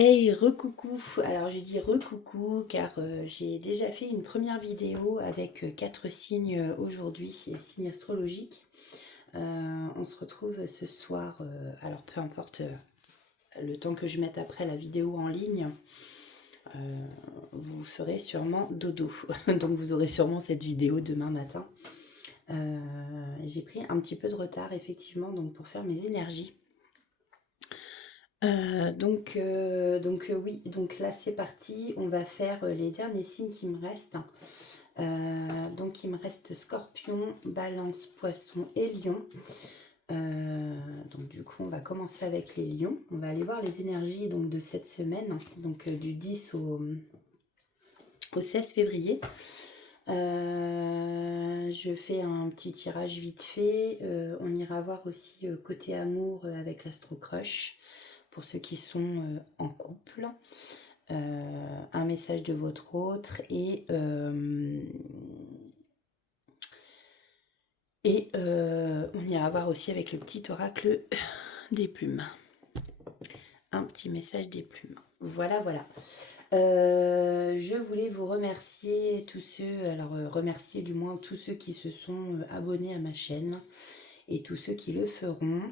Hey, recoucou. Alors j'ai dit recoucou car j'ai déjà fait une première vidéo avec 4 signes aujourd'hui, et signes astrologiques. On se retrouve ce soir, alors peu importe le temps que je mette après la vidéo en ligne, vous ferez sûrement dodo. Donc vous aurez sûrement cette vidéo demain matin. J'ai pris un petit peu de retard effectivement donc pour faire mes énergies. Oui, donc là c'est parti, on va faire les derniers signes qui me restent. Donc il me reste Scorpion, Balance, Poisson et Lion. Donc du coup on va commencer avec les lions. On va aller voir les énergies donc, de cette semaine, donc du 10 au 16 février. Je fais un petit tirage vite fait. On ira voir aussi côté amour avec l'Astro Crush pour ceux qui sont en couple. Un message de votre autre et on ira voir aussi avec le petit oracle des plumes. Un petit message des plumes. Voilà, voilà. Je voulais vous remercier tous ceux, remercier du moins tous ceux qui se sont abonnés à ma chaîne et tous ceux qui le feront.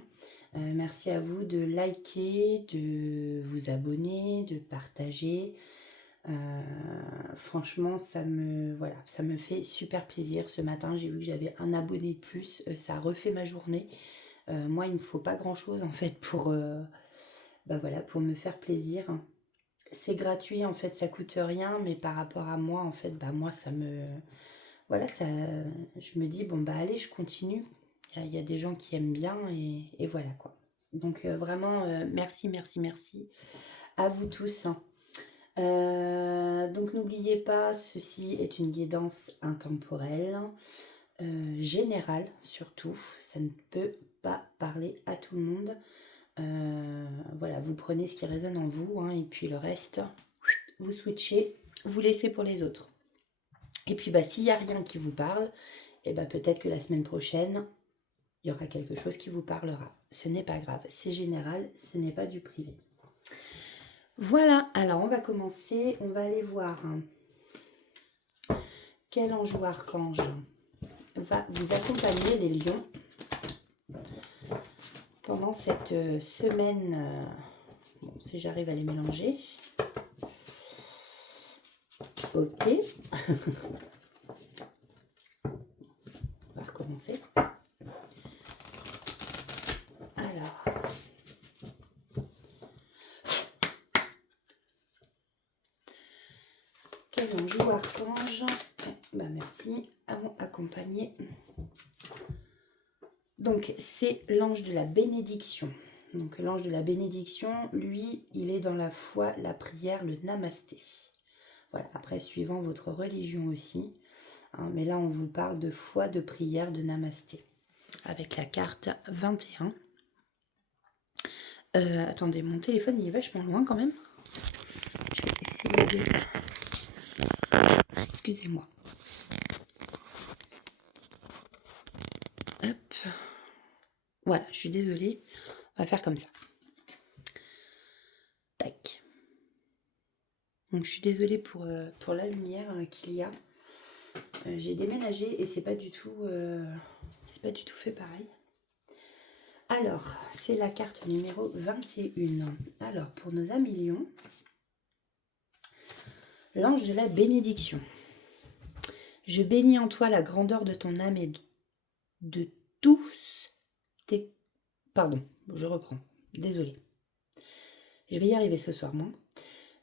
Merci à vous de liker, de vous abonner, de partager. Franchement, ça me fait super plaisir. Ce matin, j'ai vu que j'avais un abonné de plus. Ça a refait ma journée. Moi, il me faut pas grand-chose en fait pour me faire plaisir. C'est gratuit en fait, ça coûte rien, mais par rapport à moi en fait, moi ça me je me dis bon allez, je continue. Il y a des gens qui aiment bien et voilà quoi. Donc vraiment merci, merci, merci à vous tous. Donc n'oubliez pas, ceci est une guidance intemporelle, générale surtout, ça ne peut pas parler à tout le monde. Voilà, vous prenez ce qui résonne en vous, et puis le reste, vous switchez, vous laissez pour les autres. Et puis s'il n'y a rien qui vous parle, peut-être que la semaine prochaine, il y aura quelque chose qui vous parlera. Ce n'est pas grave, c'est général, ce n'est pas du privé. Voilà, alors on va commencer, on va aller voir quel ange ou archange va vous accompagner les lions pendant cette semaine. Si j'arrive à les mélanger. Ok. On va recommencer. Alors. Quel ange ou archange merci, avons accompagné. Donc c'est l'ange de la bénédiction. Donc l'ange de la bénédiction, lui, il est dans la foi, la prière, le namasté. Voilà, après suivant votre religion aussi. Mais là on vous parle de foi, de prière, de namasté. Avec la carte 21. Attendez, mon téléphone il est vachement loin quand même. Je vais essayer de... Excusez-moi. Hop. Voilà, je suis désolée. On va faire comme ça. Tac. Donc je suis désolée pour la lumière qu'il y a. J'ai déménagé et c'est pas du tout fait pareil. Alors, c'est la carte numéro 21. Alors, pour nos amis lions, l'ange de la bénédiction. Je bénis en toi la grandeur de ton âme et de tous tes... Pardon, je reprends. Désolée. Je vais y arriver ce soir, moi.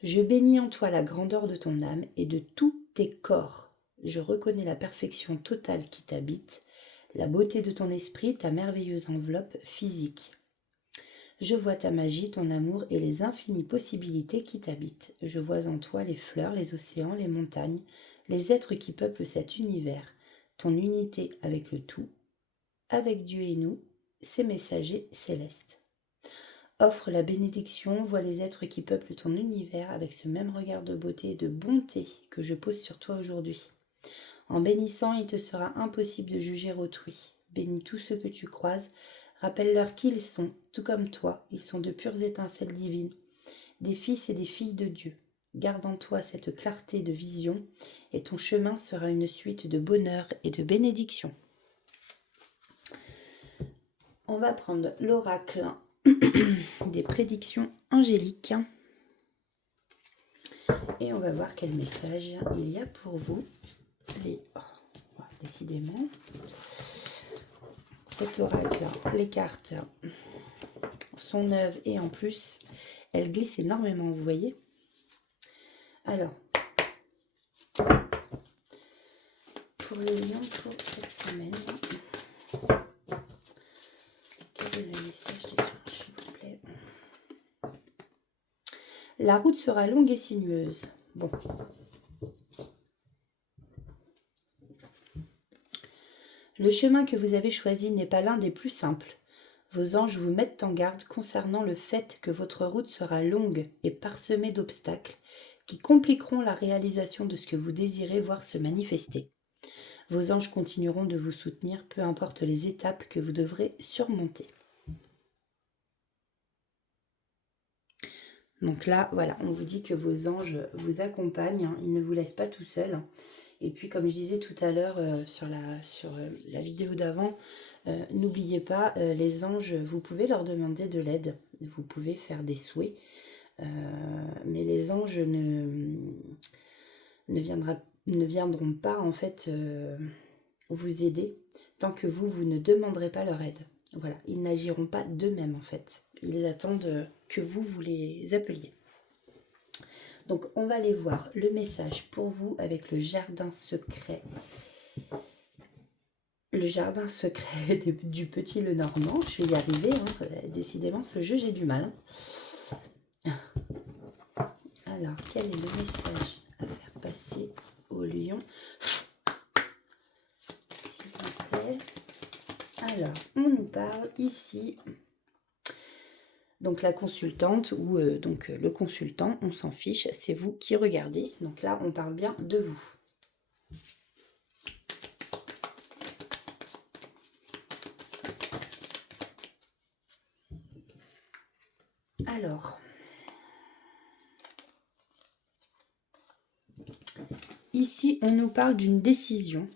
Je bénis en toi la grandeur de ton âme et de tous tes corps. Je reconnais la perfection totale qui t'habite, la beauté de ton esprit, ta merveilleuse enveloppe physique. Je vois ta magie, ton amour et les infinies possibilités qui t'habitent. Je vois en toi les fleurs, les océans, les montagnes, les êtres qui peuplent cet univers, ton unité avec le tout, avec Dieu et nous, ses messagers célestes. Offre la bénédiction, vois les êtres qui peuplent ton univers avec ce même regard de beauté et de bonté que je pose sur toi aujourd'hui. En bénissant, il te sera impossible de juger autrui. Bénis tous ceux que tu croises, rappelle-leur qui ils sont, tout comme toi, ils sont de pures étincelles divines. des fils et des filles de Dieu. Garde en toi cette clarté de vision et ton chemin sera une suite de bonheur et de bénédictions. On va prendre l'oracle des prédictions angéliques et on va voir quel message il y a pour vous. Décidément, cet oracle, les cartes sont neuves et en plus, elles glissent énormément, vous voyez. Alors, pour les lions pour cette semaine, quel est le message des anges, s'il vous plaît? La route sera longue et sinueuse. Bon. Le chemin que vous avez choisi n'est pas l'un des plus simples. Vos anges vous mettent en garde concernant le fait que votre route sera longue et parsemée d'obstacles qui compliqueront la réalisation de ce que vous désirez voir se manifester. Vos anges continueront de vous soutenir, peu importe les étapes que vous devrez surmonter. Donc là, voilà, on vous dit que vos anges vous accompagnent, hein, ils ne vous laissent pas tout seul. Et puis, comme je disais tout à l'heure sur la vidéo d'avant, n'oubliez pas, les anges, vous pouvez leur demander de l'aide, vous pouvez faire des souhaits, mais les anges ne viendront pas en fait vous aider tant que vous ne demanderez pas leur aide. Voilà, ils n'agiront pas d'eux-mêmes en fait. Ils attendent que vous les appeliez. Donc on va aller voir le message pour vous avec le jardin secret. Le jardin secret du petit Lenormand. Je vais y arriver. Hein. Décidément, ce jeu, j'ai du mal. Alors, quel est le message à faire passer au lion, s'il vous plaît? Alors, on nous parle ici, donc la consultante ou donc le consultant, on s'en fiche, c'est vous qui regardez. Donc là, on parle bien de vous. Alors, ici, on nous parle d'une décision.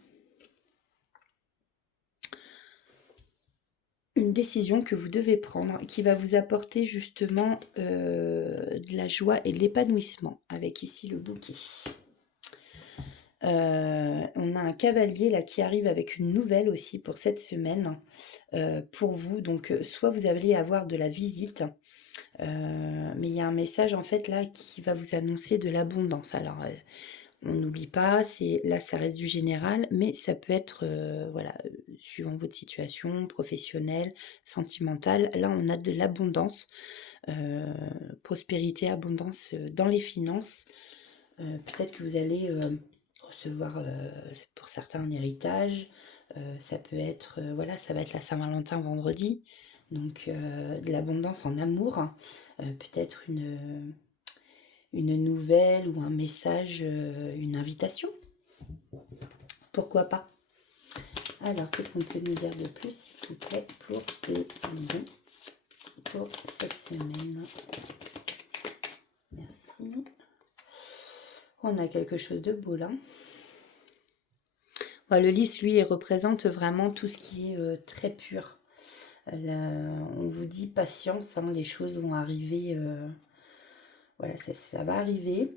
Une décision que vous devez prendre qui va vous apporter justement de la joie et de l'épanouissement, avec ici le bouquet. On a un cavalier là qui arrive avec une nouvelle aussi pour cette semaine pour vous. Donc soit vous allez avoir de la visite, mais il y a un message en fait là qui va vous annoncer de l'abondance. Alors on n'oublie pas, là ça reste du général, mais ça peut être, voilà, suivant votre situation professionnelle, sentimentale. Là, on a de l'abondance, prospérité, abondance dans les finances. Peut-être que vous allez recevoir, pour certains, un héritage. Ça peut être, voilà, ça va être la Saint-Valentin vendredi. Donc, de l'abondance en amour. Peut-être une nouvelle ou un message, une invitation. Pourquoi pas? Alors, qu'est-ce qu'on peut nous dire de plus, s'il vous plaît, pour les lions pour cette semaine? Merci. On a quelque chose de beau là. Le lys, lui, il représente vraiment tout ce qui est très pur. On vous dit patience, hein, les choses vont arriver. Voilà, ça va arriver.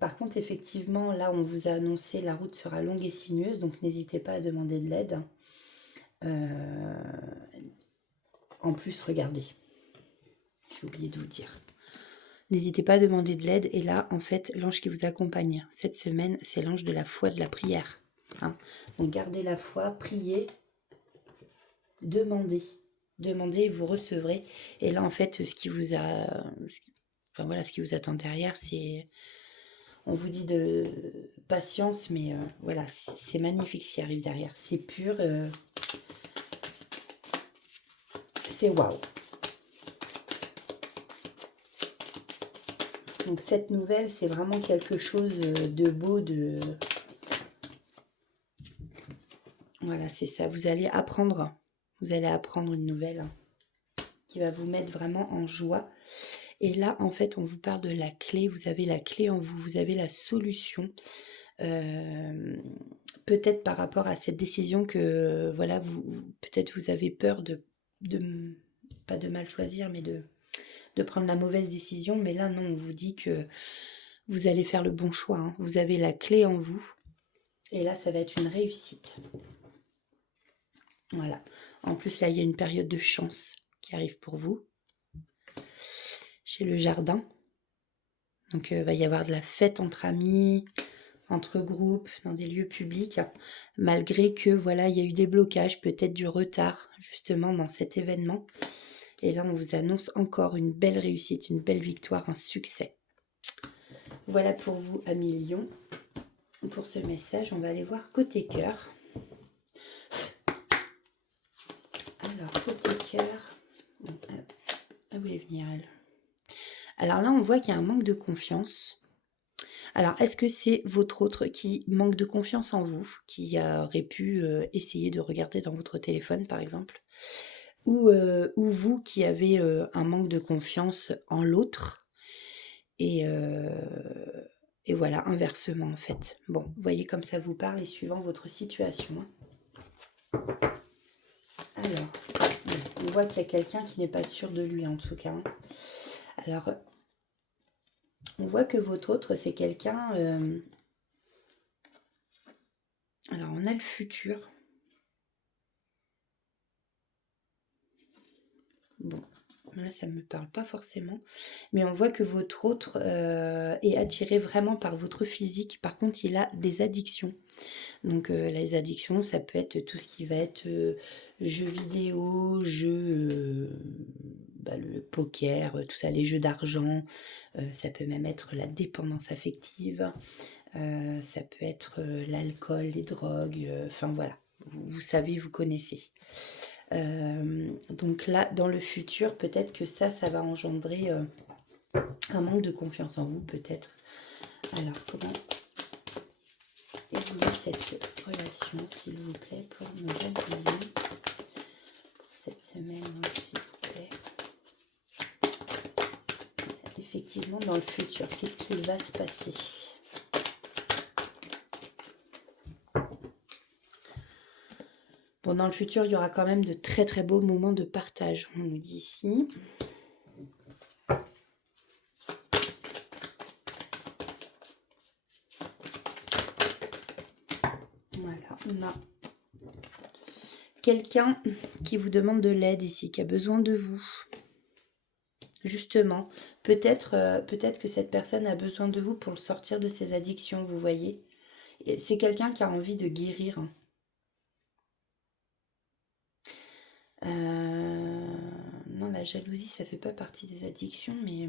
Par contre, effectivement, là, on vous a annoncé la route sera longue et sinueuse, donc n'hésitez pas à demander de l'aide. En plus, regardez, j'ai oublié de vous dire. N'hésitez pas à demander de l'aide. Et là, en fait, l'ange qui vous accompagne cette semaine, c'est l'ange de la foi, de la prière. Hein. Donc, gardez la foi, priez, demandez. Demandez, vous recevrez. Et là, en fait, ce qui vous attend derrière, c'est... On vous dit de patience, mais voilà, c'est magnifique ce qui arrive derrière. C'est pur, c'est waouh. Donc cette nouvelle, c'est vraiment quelque chose de beau, Voilà, c'est ça. Vous allez apprendre une nouvelle qui va vous mettre vraiment en joie. Et là, en fait, on vous parle de la clé. Vous avez la clé en vous, vous avez la solution. Peut-être par rapport à cette décision que, voilà, peut-être vous avez peur pas de mal choisir, mais de prendre la mauvaise décision. Mais là, non, on vous dit que vous allez faire le bon choix, hein. Vous avez la clé en vous. Et là, ça va être une réussite. Voilà. En plus, là, il y a une période de chance qui arrive pour vous. Chez le jardin. Donc, il va y avoir de la fête entre amis, entre groupes, dans des lieux publics. Malgré que, voilà, il y a eu des blocages, peut-être du retard, justement, dans cet événement. Et là, on vous annonce encore une belle réussite, une belle victoire, un succès. Voilà pour vous, amis Lion. Pour ce message, on va aller voir côté cœur. Alors, côté cœur, elle voulait venir, elle. Alors là, on voit qu'il y a un manque de confiance. Alors, est-ce que c'est votre autre qui manque de confiance en vous, qui aurait pu essayer de regarder dans votre téléphone, par exemple, ou vous qui avez un manque de confiance en l'autre, et voilà, inversement, en fait. Bon, vous voyez comme ça vous parle, et suivant votre situation. Alors, on voit qu'il y a quelqu'un qui n'est pas sûr de lui, en tout cas. Alors, on voit que votre autre, c'est quelqu'un... Alors, on a le futur. Bon, là, ça ne me parle pas forcément. Mais on voit que votre autre est attiré vraiment par votre physique. Par contre, il a des addictions. Donc, les addictions, ça peut être tout ce qui va être jeux vidéo, jeux... le poker, tout ça, les jeux d'argent. Ça peut même être la dépendance affective. Ça peut être l'alcool, les drogues. Enfin, voilà. Vous savez, vous connaissez. Donc là, dans le futur, peut-être que ça va engendrer un manque de confiance en vous, peut-être. Alors, comment évolue cette relation, s'il vous plaît, pour nos amis pour cette semaine, s'il vous plaît. Effectivement, dans le futur, qu'est-ce qui va se passer ? Bon, dans le futur, il y aura quand même de très très beaux moments de partage, on nous dit ici. Voilà, on a quelqu'un qui vous demande de l'aide ici, qui a besoin de vous. Justement, peut-être que cette personne a besoin de vous pour le sortir de ses addictions, vous voyez. C'est quelqu'un qui a envie de guérir. Non, la jalousie, ça fait pas partie des addictions, mais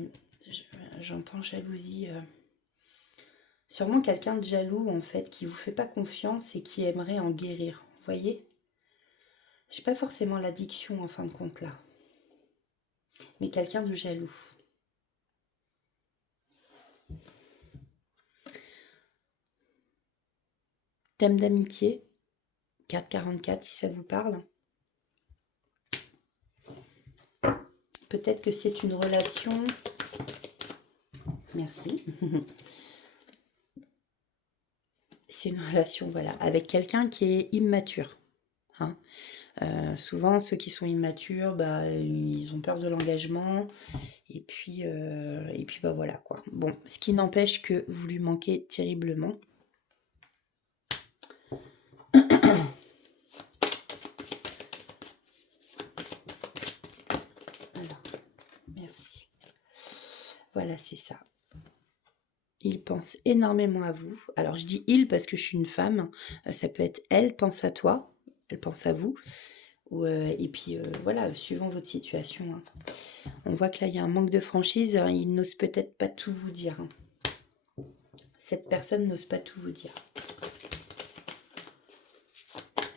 j'entends jalousie. Sûrement quelqu'un de jaloux, en fait, qui vous fait pas confiance et qui aimerait en guérir, vous voyez. J'ai pas forcément l'addiction, en fin de compte, là. Mais quelqu'un de jaloux. Thème d'amitié, carte 44, si ça vous parle. Peut-être que c'est une relation... Merci. C'est une relation, voilà, avec quelqu'un qui est immature. Hein. Souvent, ceux qui sont immatures, ils ont peur de l'engagement. Et puis voilà, quoi. Bon, ce qui n'empêche que vous lui manquez terriblement. Alors, merci. Voilà, c'est ça. Il pense énormément à vous. Alors, je dis il parce que je suis une femme. Ça peut être elle pense à toi. Elle pense à vous. Et puis, voilà, suivant votre situation. Hein. On voit que là, il y a un manque de franchise. Hein. Il n'ose peut-être pas tout vous dire. Hein. Cette personne n'ose pas tout vous dire.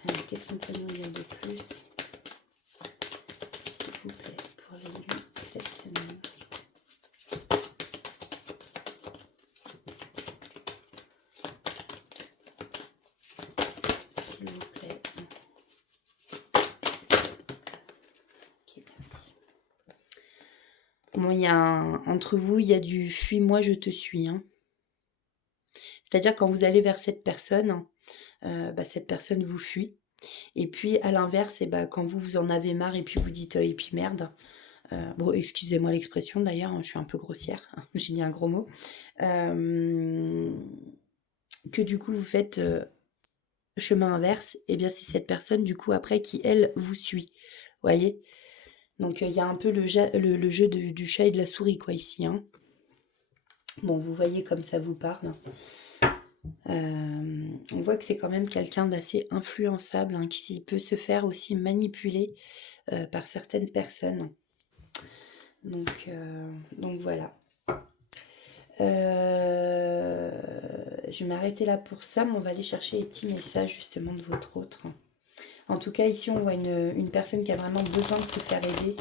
Alors, qu'est-ce qu'on peut nous dire de plus ? S'il vous plaît, pour les nuits cette semaine. S'il vous plaît. Ok, merci. Bon, entre vous, il y a du fuis-moi, je te suis. Hein. C'est-à-dire quand vous allez vers cette personne, cette personne vous fuit. Et puis à l'inverse, quand vous en avez marre et puis vous dites et puis merde. Bon, excusez-moi l'expression d'ailleurs, hein, je suis un peu grossière, j'ai dit un gros mot. Que du coup vous faites chemin inverse, et bien c'est cette personne du coup après qui elle vous suit. Vous voyez? Donc il y a un peu le jeu du chat et de la souris quoi ici. Hein. Bon, vous voyez comme ça vous parle. On voit que c'est quand même quelqu'un d'assez influençable, hein, qui peut se faire aussi manipuler par certaines personnes. Donc voilà. Je vais m'arrêter là pour ça, mais on va aller chercher les petits messages justement de votre autre. En tout cas, ici, on voit une personne qui a vraiment besoin de se faire aider.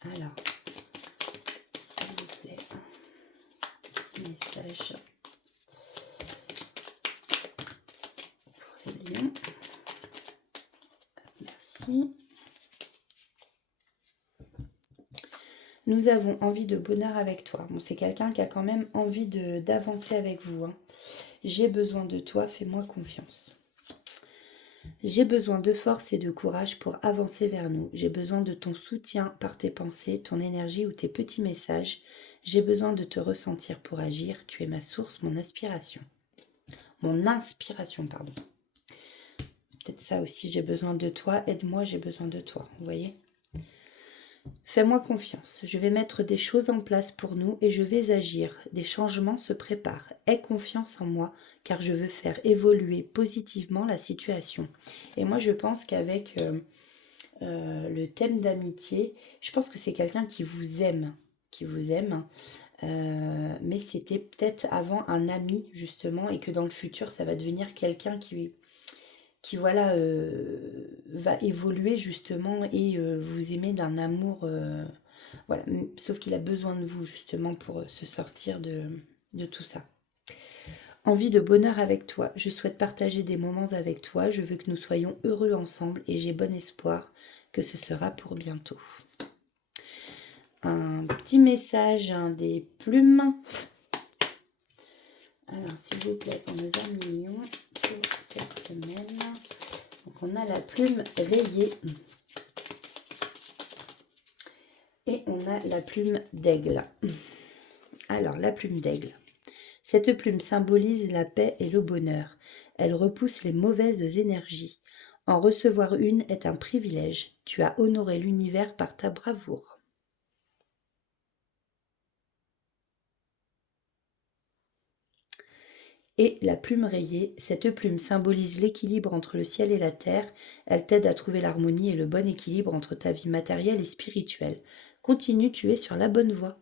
Alors, s'il vous plaît, petit message pour les lions. Merci. Nous avons envie de bonheur avec toi. Bon, c'est quelqu'un qui a quand même envie d'avancer avec vous. Hein. J'ai besoin de toi, fais-moi confiance. J'ai besoin de force et de courage pour avancer vers nous. J'ai besoin de ton soutien par tes pensées, ton énergie ou tes petits messages. J'ai besoin de te ressentir pour agir. Tu es ma source, mon inspiration. Mon inspiration, pardon. Peut-être ça aussi, j'ai besoin de toi. Aide-moi, j'ai besoin de toi. Vous voyez ? Fais-moi confiance. Je vais mettre des choses en place pour nous et je vais agir. Des changements se préparent. Aie confiance en moi car je veux faire évoluer positivement la situation. Et moi, je pense qu'avec le thème d'amitié, je pense que c'est quelqu'un qui vous aime. Mais c'était peut-être avant un ami justement et que dans le futur, ça va devenir quelqu'un qui voilà, va évoluer justement et vous aimer d'un amour, voilà, sauf qu'il a besoin de vous justement pour se sortir de tout ça. Envie de bonheur avec toi, je souhaite partager des moments avec toi, je veux que nous soyons heureux ensemble et j'ai bon espoir que ce sera pour bientôt. Un petit message des plumes. Alors, s'il vous plaît, pour nos amis lions, pour cette semaine. Donc, on a la plume rayée. Et on a la plume d'aigle. Alors, la plume d'aigle. Cette plume symbolise la paix et le bonheur. Elle repousse les mauvaises énergies. En recevoir une est un privilège. Tu as honoré l'univers par ta bravoure. Et la plume rayée, cette plume symbolise l'équilibre entre le ciel et la terre. Elle t'aide à trouver l'harmonie et le bon équilibre entre ta vie matérielle et spirituelle. Continue, tu es sur la bonne voie.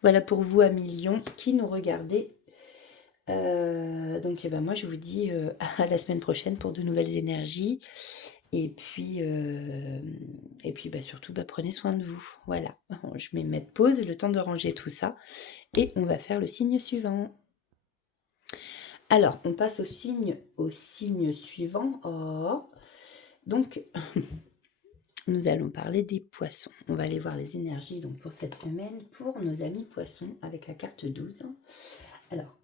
Voilà pour vous, amis lions, qui nous regardez. Donc moi, je vous dis à la semaine prochaine pour de nouvelles énergies. Et puis surtout, prenez soin de vous. Voilà, je vais mettre pause, le temps de ranger tout ça. Et on va faire le signe suivant. Alors, on passe au signe suivant. Oh. Donc, nous allons parler des poissons. On va aller voir les énergies donc, pour cette semaine pour nos amis poissons avec la carte 12. Alors,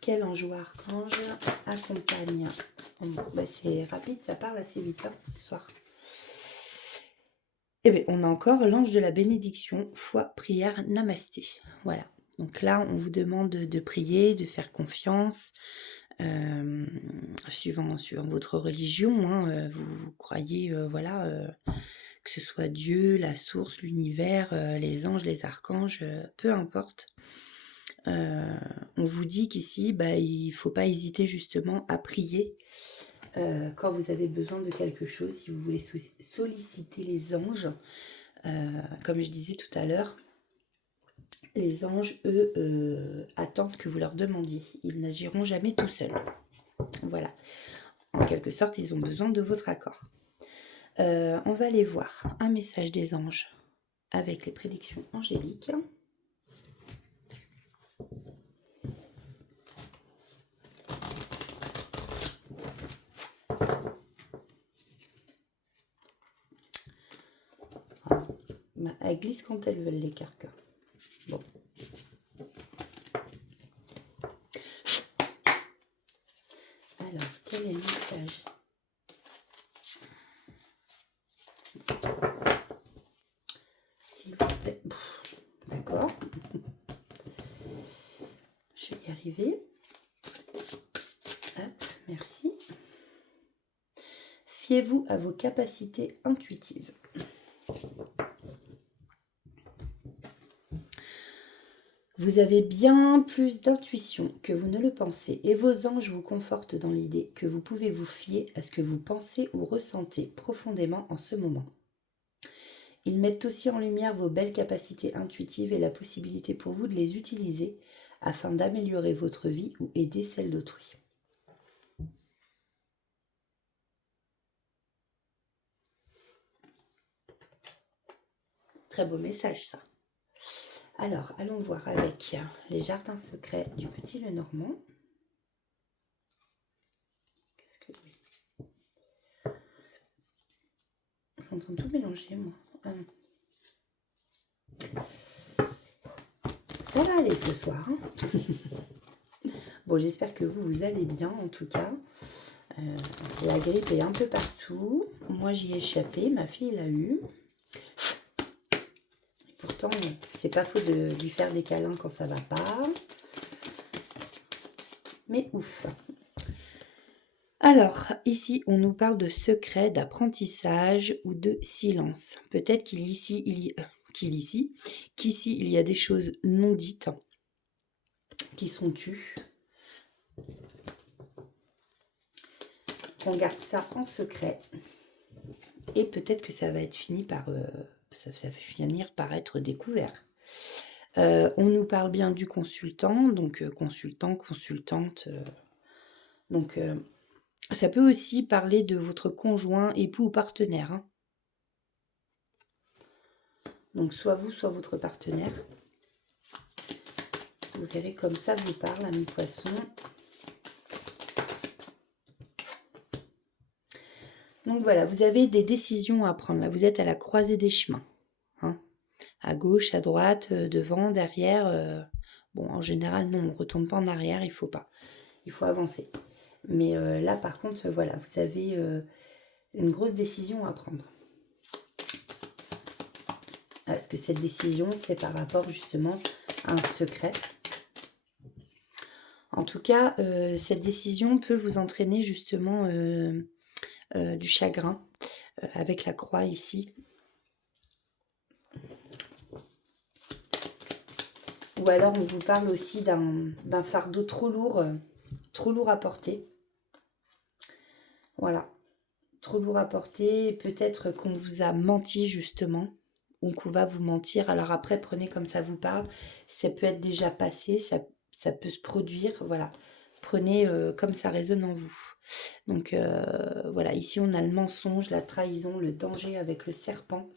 quel ange ou archange accompagne? C'est rapide, ça parle assez vite ce soir. Eh bien, on a encore l'ange de la bénédiction, foi, prière, namasté. Voilà. Donc là, on vous demande de prier, de faire confiance, suivant votre religion. Hein, vous croyez, que ce soit Dieu, la source, l'univers, les anges, les archanges, peu importe. On vous dit qu'ici, il ne faut pas hésiter justement à prier quand vous avez besoin de quelque chose, si vous voulez solliciter les anges. Comme je disais tout à l'heure, les anges, eux, attendent que vous leur demandiez. Ils n'agiront jamais tout seuls. Voilà. En quelque sorte, ils ont besoin de votre accord. On va aller voir un message des anges avec les prédictions angéliques. Bah, elles glissent quand elles veulent, les cartes. Bon. Alors, quel est le message? S'il vous plaît. D'accord. Je vais y arriver. Hop, merci. Fiez-vous à vos capacités intuitives. Vous avez bien plus d'intuition que vous ne le pensez et vos anges vous confortent dans l'idée que vous pouvez vous fier à ce que vous pensez ou ressentez profondément en ce moment. Ils mettent aussi en lumière vos belles capacités intuitives et la possibilité pour vous de les utiliser afin d'améliorer votre vie ou aider celle d'autrui. Très beau message, ça. Alors, allons voir avec les jardins secrets du Petit Lenormand. Qu'est-ce que... Je suis en train de tout mélanger, moi. Ah non. Ça va aller ce soir. Hein. Bon, j'espère que vous allez bien, en tout cas. La grippe est un peu partout. Moi, j'y ai échappé. Ma fille l'a eu. Pourtant, c'est pas faux de lui faire des câlins quand ça va pas. Mais ouf. Alors, ici, on nous parle de secret, d'apprentissage ou de silence. Peut-être qu'ici, il y a des choses non dites qui sont tues. On garde ça en secret. Et peut-être que ça va être fini par... ça va finir par être découvert. On nous parle bien du consultant, donc consultant, consultante. Donc, ça peut aussi parler de votre conjoint, époux ou partenaire. Hein. Donc, soit vous, soit votre partenaire. Vous verrez comme ça vous parle, ami poisson. Donc voilà, vous avez des décisions à prendre. Là, vous êtes à la croisée des chemins. Hein. À gauche, à droite, devant, derrière. Bon, en général, non, on ne retourne pas en arrière, il ne faut pas. Il faut avancer. Mais là, par contre, voilà, vous avez une grosse décision à prendre. Est-ce que cette décision, c'est par rapport justement à un secret? En tout cas, cette décision peut vous entraîner justement du chagrin, avec la croix ici. Ou alors on vous parle aussi d'un fardeau trop lourd à porter. Voilà, trop lourd à porter. Peut-être qu'on vous a menti justement, ou qu'on va vous mentir. Alors après, prenez comme ça vous parle. Ça peut être déjà passé, ça peut se produire, voilà. Prenez comme ça résonne en vous. Donc voilà, ici on a le mensonge, la trahison, le danger avec le serpent.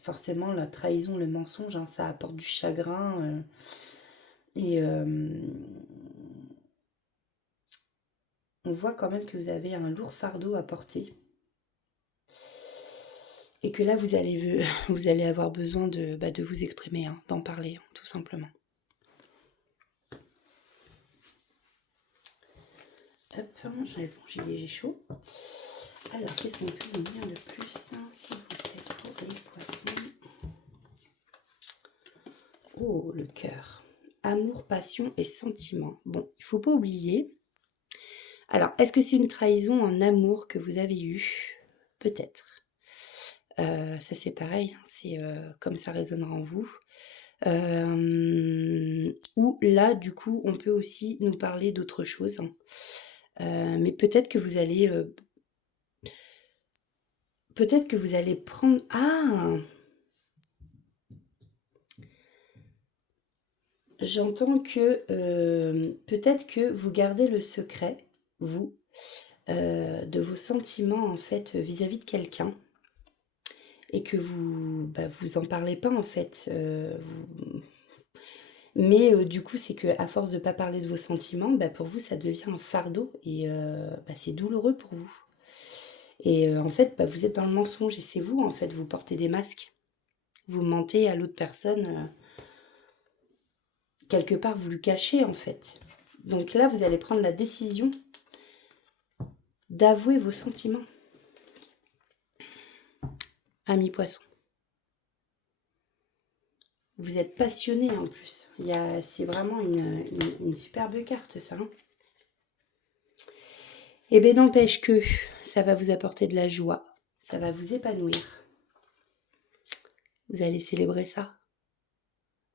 Forcément, la trahison, le mensonge, hein, ça apporte du chagrin. Et on voit quand même que vous avez un lourd fardeau à porter. Et que là, vous allez avoir besoin de vous exprimer, hein, d'en parler, hein, tout simplement. Hop, j'enlève mon gilet, j'ai chaud. Alors, qu'est-ce qu'on peut vous dire de plus, hein, s'il vous plaît, pour les poissons? Oh, le cœur. Amour, passion et sentiment. Bon, il ne faut pas oublier. Alors, est-ce que c'est une trahison en amour que vous avez eue? Peut-être. Ça, c'est pareil, hein, c'est comme ça résonnera en vous. Ou là, du coup, on peut aussi nous parler d'autre chose. Hein. Mais peut-être que vous allez... peut-être que vous allez prendre... Ah! J'entends que peut-être que vous gardez le secret, vous, de vos sentiments, en fait, vis-à-vis de quelqu'un. Et que vous en parlez pas, en fait. Mais du coup, c'est qu'à force de ne pas parler de vos sentiments, pour vous, ça devient un fardeau. Et c'est douloureux pour vous. Et en fait, bah, vous êtes dans le mensonge et c'est vous, en fait, vous portez des masques. Vous mentez à l'autre personne, quelque part, vous le cachez, en fait. Donc là, vous allez prendre la décision d'avouer vos sentiments. Ami poisson. Vous êtes passionné en plus. C'est vraiment une superbe carte, ça. Hein. Eh bien, n'empêche que ça va vous apporter de la joie. Ça va vous épanouir. Vous allez célébrer ça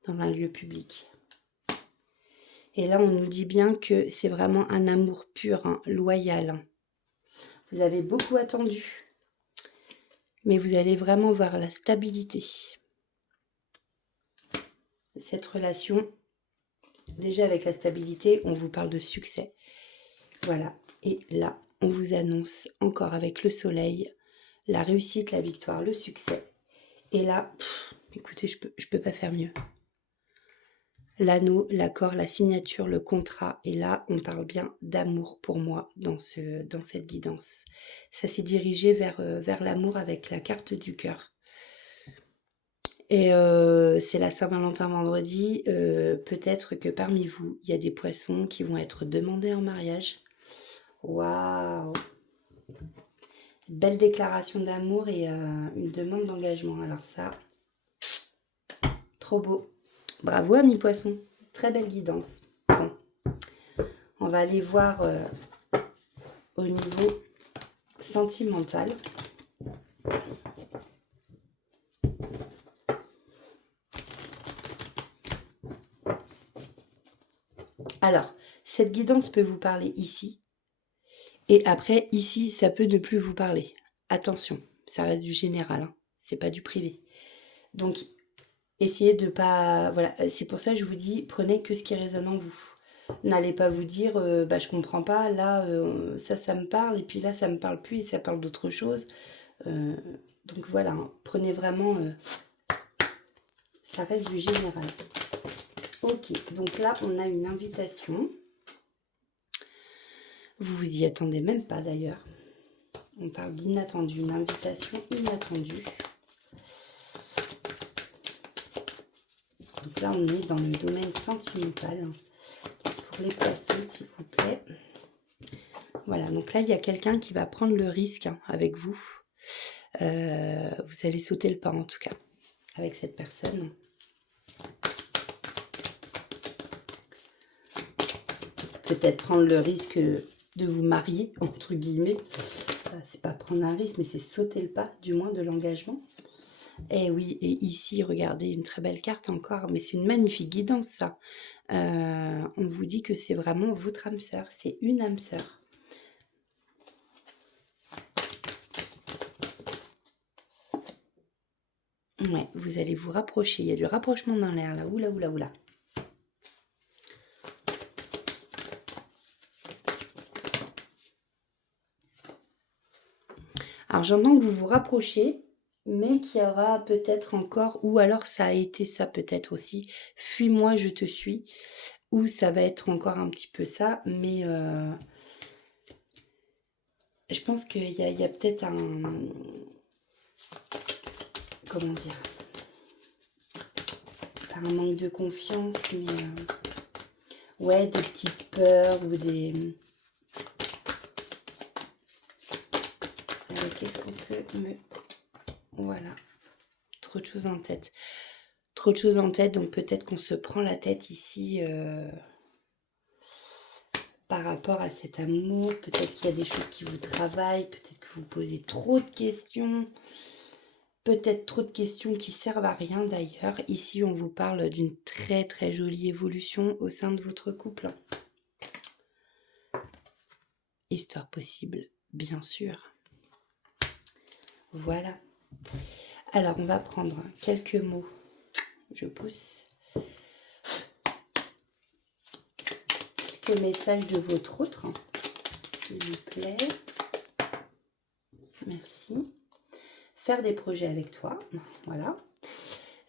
dans un lieu public. Et là, on nous dit bien que c'est vraiment un amour pur, hein, loyal. Hein. Vous avez beaucoup attendu. Mais vous allez vraiment voir la stabilité. Cette relation, déjà avec la stabilité, on vous parle de succès. Voilà. Et là, on vous annonce encore avec le soleil, la réussite, la victoire, le succès. Et là, écoutez, je peux pas faire mieux. L'anneau, l'accord, la signature, le contrat. Et là, on parle bien d'amour pour moi dans cette guidance. Ça s'est dirigé vers l'amour avec la carte du cœur. Et c'est la Saint-Valentin vendredi. Peut-être que parmi vous, il y a des poissons qui vont être demandés en mariage. Waouh! Belle déclaration d'amour et une demande d'engagement. Alors ça, trop beau. Bravo, ami poisson. Très belle guidance. Bon. On va aller voir au niveau sentimental. Alors, cette guidance peut vous parler ici. Et après, ici, ça peut ne plus vous parler. Attention, ça reste du général, hein. C'est pas du privé. Donc, essayez de pas... Voilà, c'est pour ça que je vous dis, prenez que ce qui résonne en vous. N'allez pas vous dire, bah je comprends pas, là, ça me parle, et puis là, ça me parle plus, et ça parle d'autre chose. Donc voilà, hein, prenez vraiment... ça reste du général. Ok, donc là, on a une invitation. Vous vous y attendez même pas d'ailleurs. On parle d'inattendu, une invitation inattendue. Donc là, on est dans le domaine sentimental. Pour les poissons, s'il vous plaît. Voilà, donc là, il y a quelqu'un qui va prendre le risque avec vous. Vous allez sauter le pas, en tout cas, avec cette personne. Peut-être prendre le risque de vous marier, entre guillemets. C'est pas prendre un risque, mais c'est sauter le pas, du moins, de l'engagement. Et oui, et ici, regardez, une très belle carte encore, mais c'est une magnifique guidance, ça. On vous dit que c'est vraiment votre âme sœur, c'est une âme sœur. Ouais, vous allez vous rapprocher, il y a du rapprochement dans l'air, là, oula, oula, oula. Alors, j'entends que vous vous rapprochez, mais qu'il y aura peut-être encore, ou alors ça a été ça peut-être aussi, fuis-moi, je te suis, ou ça va être encore un petit peu ça, mais je pense qu'il y a peut-être un... Comment dire? Pas un manque de confiance, mais... ouais, des petites peurs ou des... Qu'est-ce qu'on peut me... Voilà. Trop de choses en tête. Trop de choses en tête, donc peut-être qu'on se prend la tête ici par rapport à cet amour. Peut-être qu'il y a des choses qui vous travaillent. Peut-être que vous posez trop de questions. Peut-être trop de questions qui servent à rien d'ailleurs. Ici, on vous parle d'une très très jolie évolution au sein de votre couple. Histoire possible, bien sûr. Voilà. Alors, on va prendre quelques mots. Je pousse. Quelques messages de votre autre, s'il vous plaît. Merci. Faire des projets avec toi. Voilà.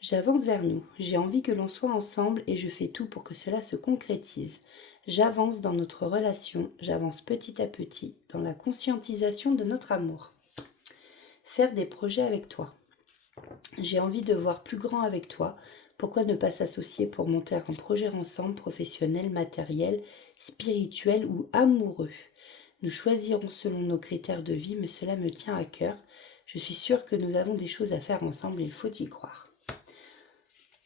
J'avance vers nous. J'ai envie que l'on soit ensemble et je fais tout pour que cela se concrétise. J'avance dans notre relation. J'avance petit à petit dans la conscientisation de notre amour. faire des projets avec toi. J'ai envie de voir plus grand avec toi. Pourquoi ne pas s'associer pour monter un projet ensemble, professionnel, matériel, spirituel ou amoureux? Nous choisirons selon nos critères de vie, mais cela me tient à cœur. Je suis sûre que nous avons des choses à faire ensemble, il faut y croire.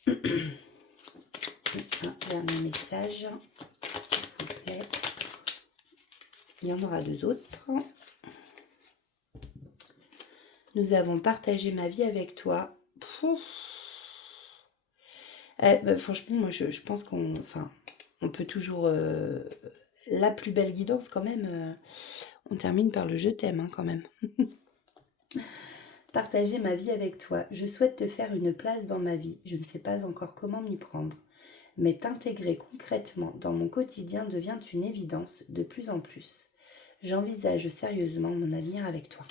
Un dernier message, s'il vous plaît. Il y en aura 2 autres. Nous avons partagé ma vie avec toi. Franchement, moi, je pense qu'on peut toujours... la plus belle guidance, quand même. On termine par le je t'aime, quand même. Partager ma vie avec toi. Je souhaite te faire une place dans ma vie. Je ne sais pas encore comment m'y prendre. Mais t'intégrer concrètement dans mon quotidien devient une évidence de plus en plus. J'envisage sérieusement mon avenir avec toi.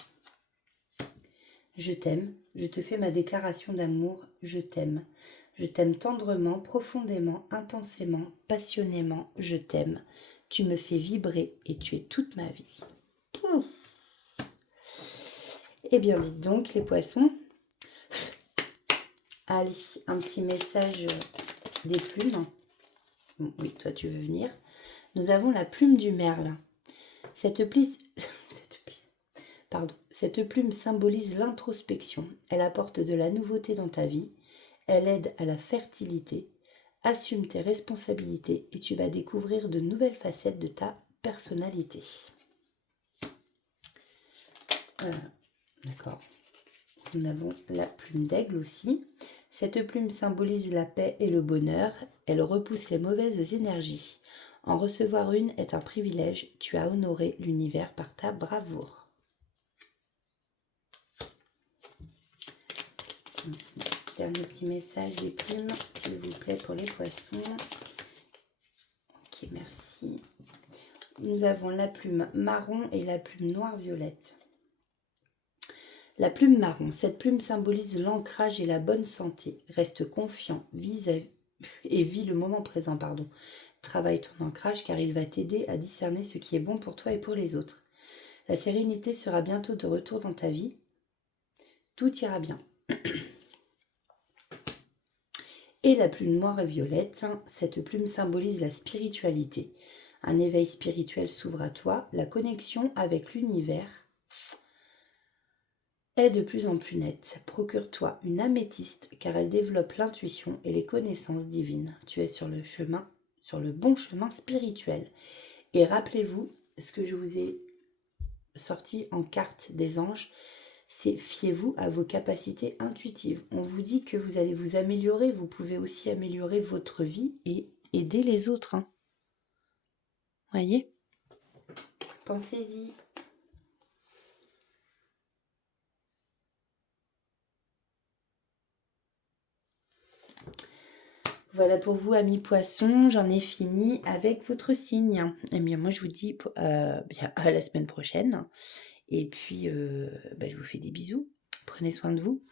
Je t'aime, je te fais ma déclaration d'amour, je t'aime. Je t'aime tendrement, profondément, intensément, passionnément, je t'aime. Tu me fais vibrer et tu es toute ma vie. Eh bien, dites donc, les poissons. Allez, un petit message des plumes. Bon, oui, toi, tu veux venir. Nous avons la plume du merle. Cette plume symbolise l'introspection. Elle apporte de la nouveauté dans ta vie. Elle aide à la fertilité. Assume tes responsabilités et tu vas découvrir de nouvelles facettes de ta personnalité. D'accord. Nous avons la plume d'aigle aussi. Cette plume symbolise la paix et le bonheur. Elle repousse les mauvaises énergies. En recevoir une est un privilège. Tu as honoré l'univers par ta bravoure. Dernier petit message des plumes, s'il vous plaît, pour les poissons. Ok, merci. Nous avons la plume marron et la plume noire-violette. La plume marron, cette plume symbolise l'ancrage et la bonne santé. Reste confiant, vis le moment présent. Travaille ton ancrage car il va t'aider à discerner ce qui est bon pour toi et pour les autres. La sérénité sera bientôt de retour dans ta vie. Tout ira bien. Et la plume noire et violette, cette plume symbolise la spiritualité. Un éveil spirituel s'ouvre à toi. La connexion avec l'univers est de plus en plus nette. Procure-toi une améthyste car elle développe l'intuition et les connaissances divines. Tu es sur le bon chemin spirituel. Et rappelez-vous ce que je vous ai sorti en carte des anges, c'est fiez-vous à vos capacités intuitives. On vous dit que vous allez vous améliorer, vous pouvez aussi améliorer votre vie et aider les autres. Voyez ? Pensez-y. Voilà pour vous, amis poissons, j'en ai fini avec votre signe. Et bien moi je vous dis à la semaine prochaine. Et puis je vous fais des bisous. Prenez soin de vous.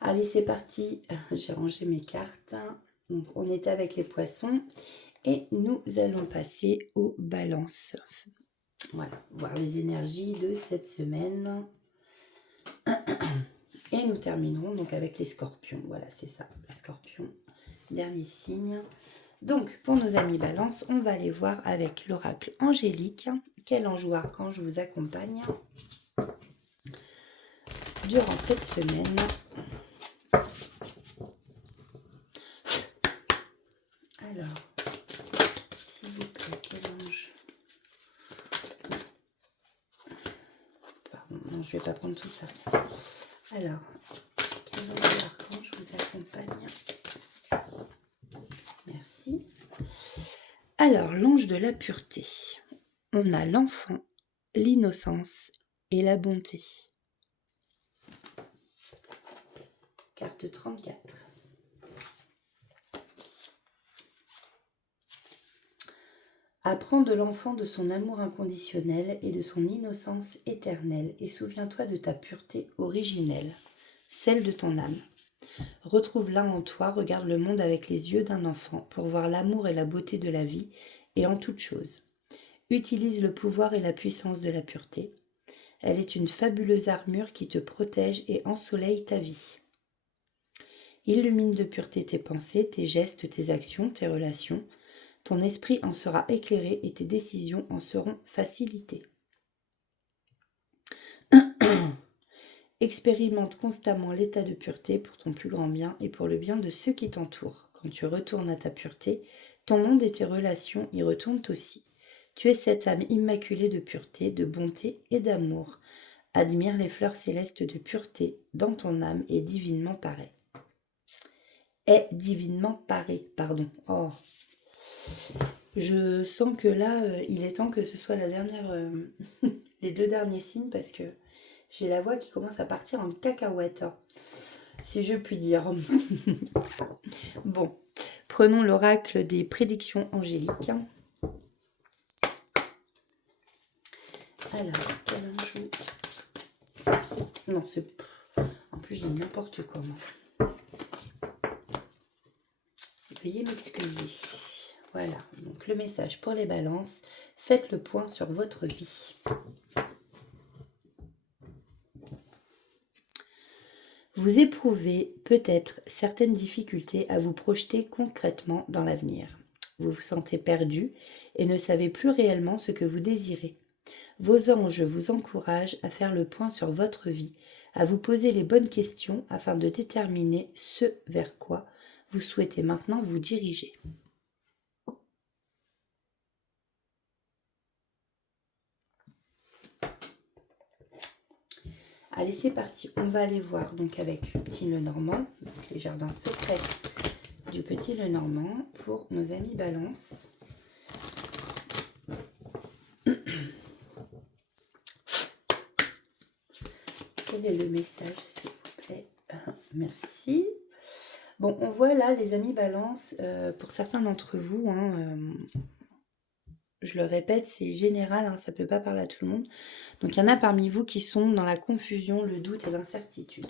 Allez, c'est parti. J'ai rangé mes cartes. Donc on est avec les poissons. Et nous allons passer aux balances. Voilà, voir les énergies de cette semaine. Et nous terminerons donc avec les scorpions. Voilà, c'est ça, les scorpions, dernier signe. Donc, pour nos amis balance, on va aller voir avec l'oracle angélique. Quel ange ou archange vous accompagne durant cette semaine. Alors, s'il vous plaît, quel ange? Pardon, non, je ne vais pas prendre tout ça. Alors, quel ange ou archange vous accompagne? Merci. Alors, l'ange de la pureté. On a l'enfant, l'innocence et la bonté. Carte 34. Apprends de l'enfant de son amour inconditionnel et de son innocence éternelle et souviens-toi de ta pureté originelle, celle de ton âme. Retrouve-la en toi, regarde le monde avec les yeux d'un enfant pour voir l'amour et la beauté de la vie et en toute chose. Utilise le pouvoir et la puissance de la pureté. Elle est une fabuleuse armure qui te protège et ensoleille ta vie. Illumine de pureté tes pensées, tes gestes, tes actions, tes relations. Ton esprit en sera éclairé et tes décisions en seront facilitées. Expérimente constamment l'état de pureté pour ton plus grand bien et pour le bien de ceux qui t'entourent. Quand tu retournes à ta pureté, ton monde et tes relations y retournent aussi. Tu es cette âme immaculée de pureté, de bonté et d'amour. Admire les fleurs célestes de pureté dans ton âme et divinement parée. Est divinement parée, pardon. Oh. Je sens que là, il est temps que ce soit la dernière, les 2 derniers signes parce que j'ai la voix qui commence à partir en cacahuète, hein, si je puis dire. Bon, prenons l'oracle des prédictions angéliques. Alors, quel ange? Non, c'est... En plus, j'ai n'importe quoi, moi. Veuillez m'excuser. Voilà, donc le message pour les balances. Faites le point sur votre vie. Vous éprouvez peut-être certaines difficultés à vous projeter concrètement dans l'avenir. Vous vous sentez perdu et ne savez plus réellement ce que vous désirez. Vos anges vous encouragent à faire le point sur votre vie, à vous poser les bonnes questions afin de déterminer ce vers quoi vous souhaitez maintenant vous diriger. Allez, c'est parti. On va aller voir donc avec le petit Lenormand, donc les jardins secrets du petit Lenormand pour nos amis Balance. Quel est le message, s'il vous plaît? Merci. Bon, on voit là, les amis Balance, pour certains d'entre vous, je le répète, c'est général, ça ne peut pas parler à tout le monde. Donc, il y en a parmi vous qui sont dans la confusion, le doute et l'incertitude.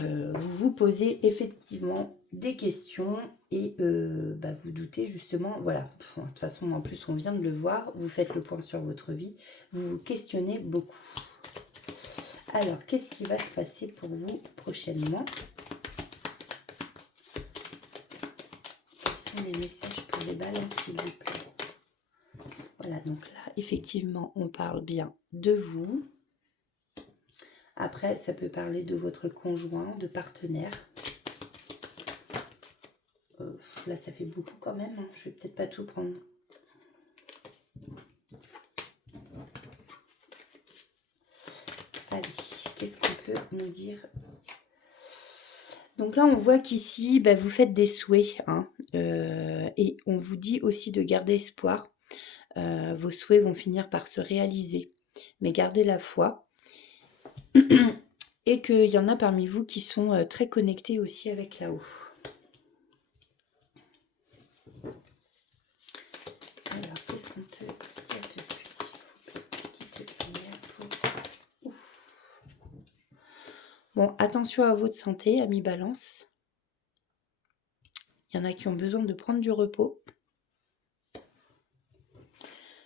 Vous vous posez effectivement des questions et vous doutez justement, voilà, de toute façon en plus on vient de le voir, vous faites le point sur votre vie, vous vous questionnez beaucoup. Alors, qu'est-ce qui va se passer pour vous prochainement? Quels sont les messages pour les balances, s'il vous plaît? Voilà, donc là, effectivement, on parle bien de vous. Après, ça peut parler de votre conjoint, de partenaire. Là, ça fait beaucoup quand même. Je vais peut-être pas tout prendre. Allez, qu'est-ce qu'on peut nous dire? Donc là, on voit qu'ici, vous faites des souhaits. Et on vous dit aussi de garder espoir. Vos souhaits vont finir par se réaliser. Mais gardez la foi. Et qu'il y en a parmi vous qui sont très connectés aussi avec là-haut. Alors, qu'est-ce qu'on peut dire de plus, s'il vous plaît? Petite lumière pour... Ouf. Bon, attention à votre santé, amis Balance. Il y en a qui ont besoin de prendre du repos.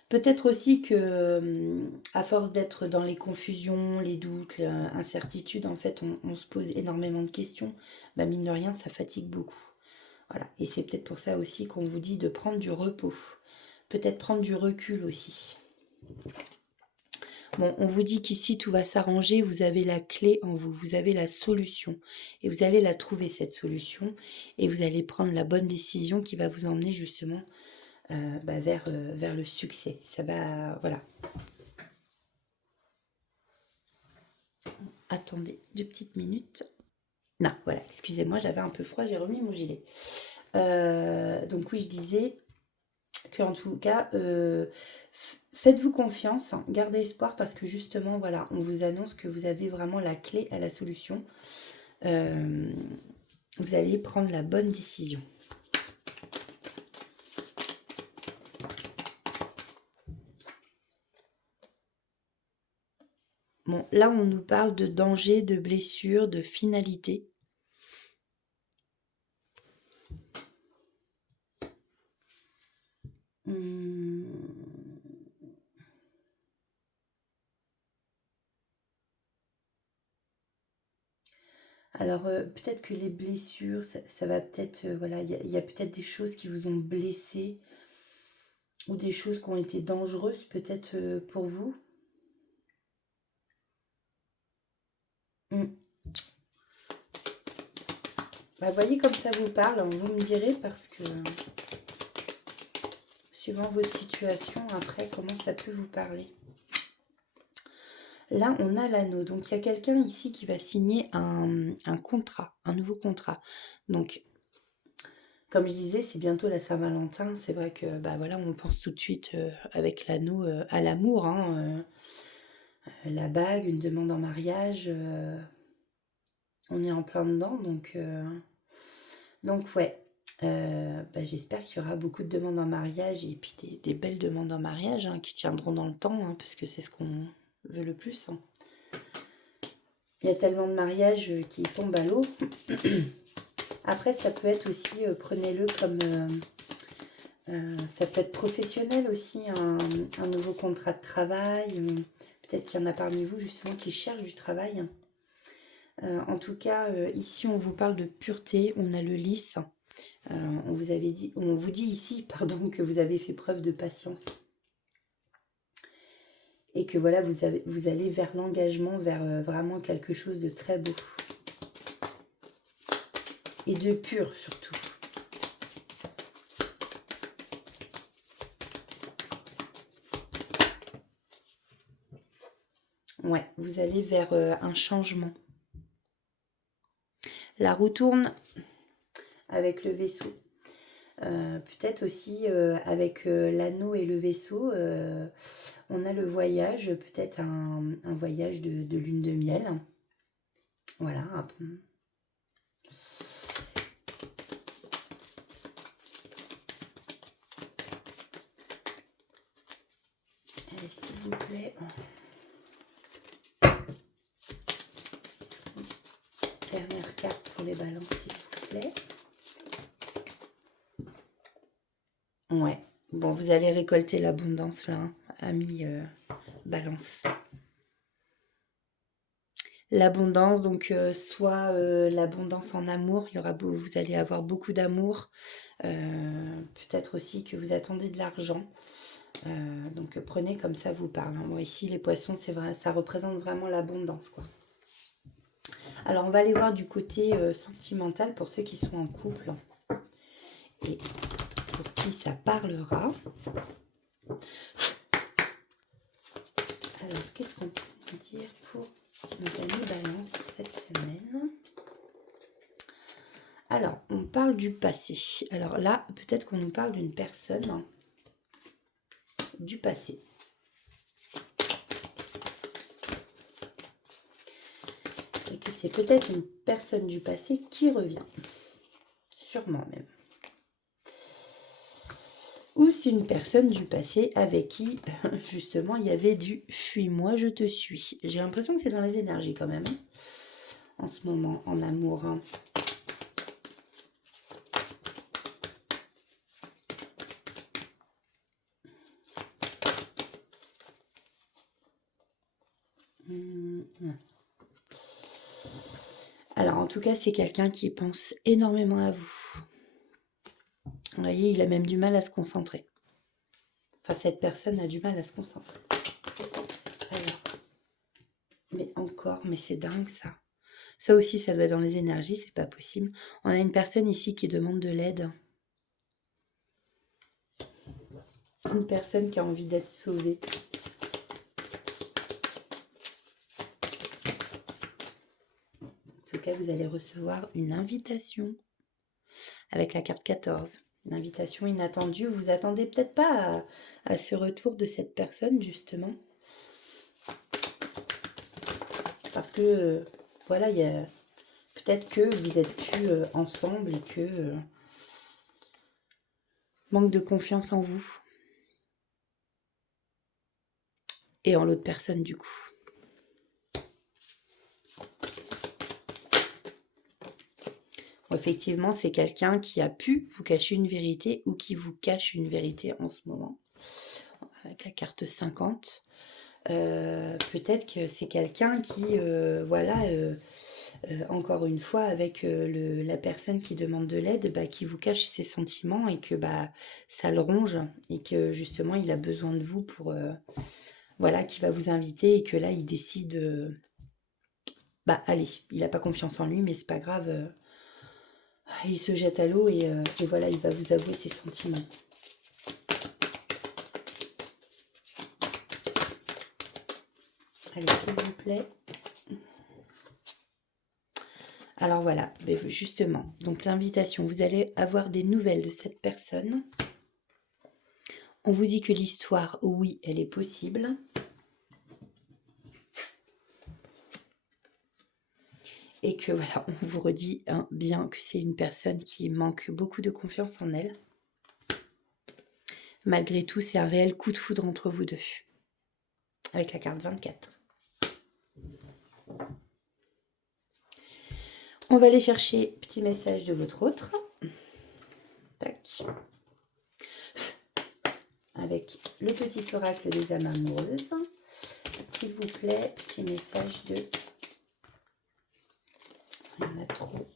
Peut-être aussi que, à force d'être dans les confusions, les doutes, l'incertitude, en fait, on se pose énormément de questions. Mine de rien, ça fatigue beaucoup. Voilà. Et c'est peut-être pour ça aussi qu'on vous dit de prendre du repos. Peut-être prendre du recul aussi. Bon, on vous dit qu'ici, tout va s'arranger. Vous avez la clé en vous. Vous avez la solution. Et vous allez la trouver, cette solution. Et vous allez prendre la bonne décision qui va vous emmener justement vers le succès. Ça va... Voilà. Attendez 2 petites minutes. Non, voilà, excusez-moi, j'avais un peu froid, j'ai remis mon gilet. Donc oui, je disais qu'en tout cas, faites-vous confiance, gardez espoir parce que justement, voilà, on vous annonce que vous avez vraiment la clé à la solution. Vous allez prendre la bonne décision. Bon, là, on nous parle de danger, de blessure, de finalité. Alors, peut-être que les blessures, ça va peut-être, voilà, il y a peut-être des choses qui vous ont blessé ou des choses qui ont été dangereuses peut-être pour vous. Mm. Bah, voyez comme ça vous parle, hein, vous me direz parce que suivant votre situation, après, comment ça peut vous parler. Là, on a l'anneau. Donc, il y a quelqu'un ici qui va signer un contrat, un nouveau contrat. Donc, comme je disais, c'est bientôt la Saint-Valentin. C'est vrai que, bah voilà, on pense tout de suite avec l'anneau à l'amour. Hein, la bague, une demande en mariage. On est en plein dedans. Donc ouais. Bah, j'espère qu'il y aura beaucoup de demandes en mariage et puis des belles demandes en mariage hein, qui tiendront dans le temps, hein, parce que c'est ce qu'on veut le plus. Hein. Il y a tellement de mariages qui tombent à l'eau. Après, ça peut être aussi, prenez-le comme... ça peut être professionnel aussi, un nouveau contrat de travail. Peut-être qu'il y en a parmi vous justement qui cherchent du travail. En tout cas, ici, on vous parle de pureté. On a le lys. On vous dit ici, pardon, que vous avez fait preuve de patience. Et que voilà, vous allez vers l'engagement, vers vraiment quelque chose de très beau. Et de pur surtout. Ouais, vous allez vers un changement. La roue tourne avec le vaisseau. Peut-être aussi avec l'anneau et le vaisseau, on a le voyage, peut-être un voyage de lune de miel. Voilà. Allez, s'il vous plaît. Dernière carte pour les balances, s'il vous plaît. Ouais. Bon, vous allez récolter l'abondance là, hein, ami balance. L'abondance, donc soit l'abondance en amour, vous allez avoir beaucoup d'amour. Peut-être aussi que vous attendez de l'argent. Donc prenez comme ça vous parle. Hein. Bon, ici, les poissons, c'est vrai, ça représente vraiment l'abondance, quoi. Alors, on va aller voir du côté sentimental pour ceux qui sont en couple et pour qui ça parlera. Alors, qu'est-ce qu'on peut dire pour nos amis balance pour cette semaine? Alors, on parle du passé. Alors là, peut-être qu'on nous parle d'une personne du passé. Et que c'est peut-être une personne du passé qui revient. Sûrement même. Ou c'est une personne du passé avec qui, justement, il y avait du « fuis-moi, je te suis ». J'ai l'impression que c'est dans les énergies quand même, en ce moment, en amour. Hein. Alors, en tout cas, c'est quelqu'un qui pense énormément à vous. Vous voyez, il a même du mal à se concentrer. Enfin, cette personne a du mal à se concentrer. Alors, mais encore, mais c'est dingue ça. Ça aussi, ça doit être dans les énergies, c'est pas possible. On a une personne ici qui demande de l'aide. Une personne qui a envie d'être sauvée. En tout cas, vous allez recevoir une invitation avec la carte 14. Une invitation inattendue. Vous attendez peut-être pas à ce retour de cette personne, justement. Parce que, voilà, il y a peut-être que vous êtes plus ensemble et que manque de confiance en vous. Et en l'autre personne, du coup. Effectivement, c'est quelqu'un qui a pu vous cacher une vérité ou qui vous cache une vérité en ce moment. Avec la carte 50. Peut-être que c'est quelqu'un qui, voilà, encore une fois, avec la personne qui demande de l'aide, bah, qui vous cache ses sentiments et que bah, ça le ronge et que justement il a besoin de vous pour... voilà, qui va vous inviter et que là il décide... bah allez, il n'a pas confiance en lui, mais c'est pas grave. Il se jette à l'eau et voilà, il va vous avouer ses sentiments. Allez, s'il vous plaît. Alors voilà, justement, donc l'invitation, vous allez avoir des nouvelles de cette personne. On vous dit que l'histoire, oui, elle est possible. Et que voilà, on vous redit bien que c'est une personne qui manque beaucoup de confiance en elle. Malgré tout, c'est un réel coup de foudre entre vous deux. Avec la carte 24. On va aller chercher petit message de votre autre. Tac. Avec le petit oracle des âmes amoureuses. S'il vous plaît, petit message de... Il y en a trop.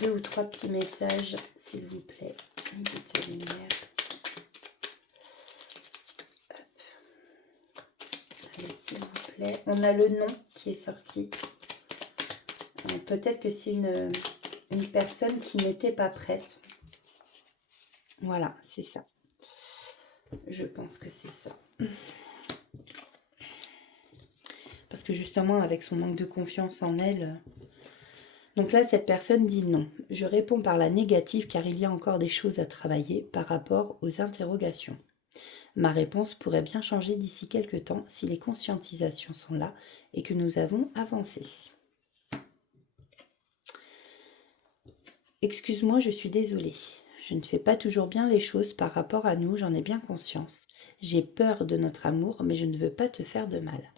2 ou 3 petits messages, s'il vous plaît. Allez, s'il vous plaît. On a le nom qui est sorti. Peut-être que c'est une personne qui n'était pas prête. Voilà, c'est ça. Je pense que c'est ça. Parce que justement, avec son manque de confiance en elle... Donc là, cette personne dit non. Je réponds par la négative car il y a encore des choses à travailler par rapport aux interrogations. Ma réponse pourrait bien changer d'ici quelques temps si les conscientisations sont là et que nous avons avancé. Excuse-moi, je suis désolée. Je ne fais pas toujours bien les choses par rapport à nous, j'en ai bien conscience. J'ai peur de notre amour, mais je ne veux pas te faire de mal.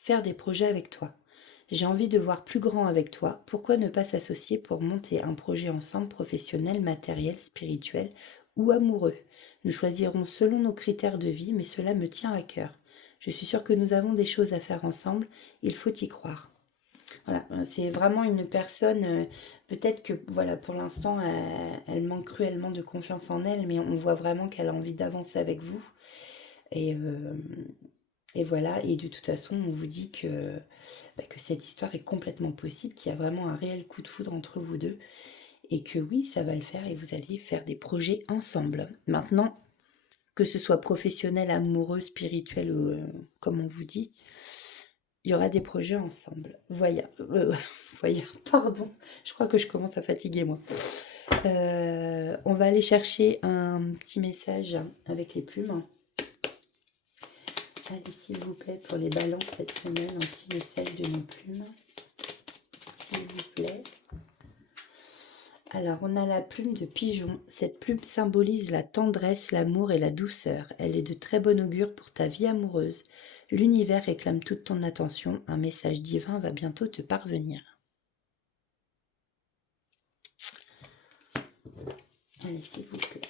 Faire des projets avec toi. J'ai envie de voir plus grand avec toi. Pourquoi ne pas s'associer pour monter un projet ensemble, professionnel, matériel, spirituel ou amoureux? Nous choisirons selon nos critères de vie, mais cela me tient à cœur. Je suis sûre que nous avons des choses à faire ensemble. Il faut y croire. Voilà, c'est vraiment une personne, peut-être que voilà, pour l'instant, elle manque cruellement de confiance en elle, mais on voit vraiment qu'elle a envie d'avancer avec vous. Et voilà, et de toute façon, on vous dit que cette histoire est complètement possible, qu'il y a vraiment un réel coup de foudre entre vous deux, et que oui, ça va le faire, et vous allez faire des projets ensemble. Maintenant, que ce soit professionnel, amoureux, spirituel, comme on vous dit, il y aura des projets ensemble. Voyez, pardon, je crois que je commence à fatiguer moi. On va aller chercher un petit message avec les plumes. Allez, s'il vous plaît, pour les balances cette semaine, un petit message de nos plumes. S'il vous plaît. Alors, on a la plume de pigeon. Cette plume symbolise la tendresse, l'amour et la douceur. Elle est de très bon augure pour ta vie amoureuse. L'univers réclame toute ton attention. Un message divin va bientôt te parvenir. Allez, s'il vous plaît.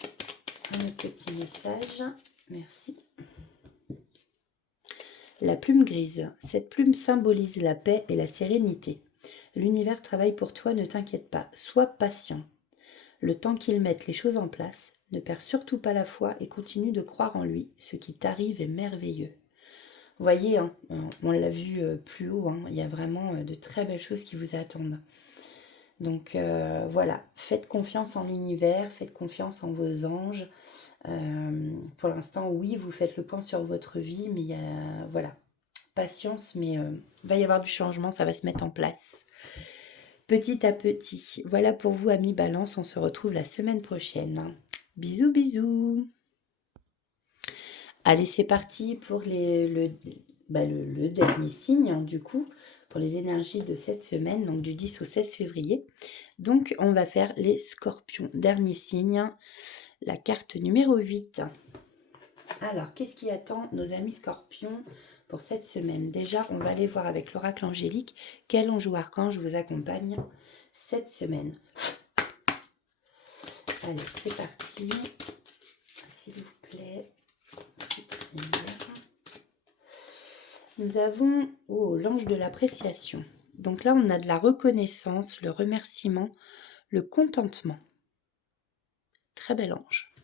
Un petit message. Merci. La plume grise. Cette plume symbolise la paix et la sérénité. L'univers travaille pour toi, ne t'inquiète pas. Sois patient. Le temps qu'il mette les choses en place, ne perds surtout pas la foi et continue de croire en lui. Ce qui t'arrive est merveilleux. Vous voyez, hein, on l'a vu plus haut, hein, il y a vraiment de très belles choses qui vous attendent. Donc voilà, faites confiance en l'univers, faites confiance en vos anges. Pour l'instant, oui, vous faites le point sur votre vie, mais il y a, voilà, patience, mais il va y avoir du changement, ça va se mettre en place. Petit à petit. Voilà pour vous, amis Balance, on se retrouve la semaine prochaine. Bisous, bisous. Allez, c'est parti pour le dernier signe, hein, du coup, pour les énergies de cette semaine, donc du 10 au 16 février. Donc, on va faire les scorpions. Dernier signe, la carte numéro 8. Alors, qu'est-ce qui attend nos amis scorpions pour cette semaine? Déjà, on va aller voir avec l'oracle angélique quel ange ou archange vous accompagne cette semaine. Allez, c'est parti. S'il vous plaît. Nous avons l'ange de l'appréciation. Donc là, on a de la reconnaissance, le remerciement, le contentement. Très bel ange.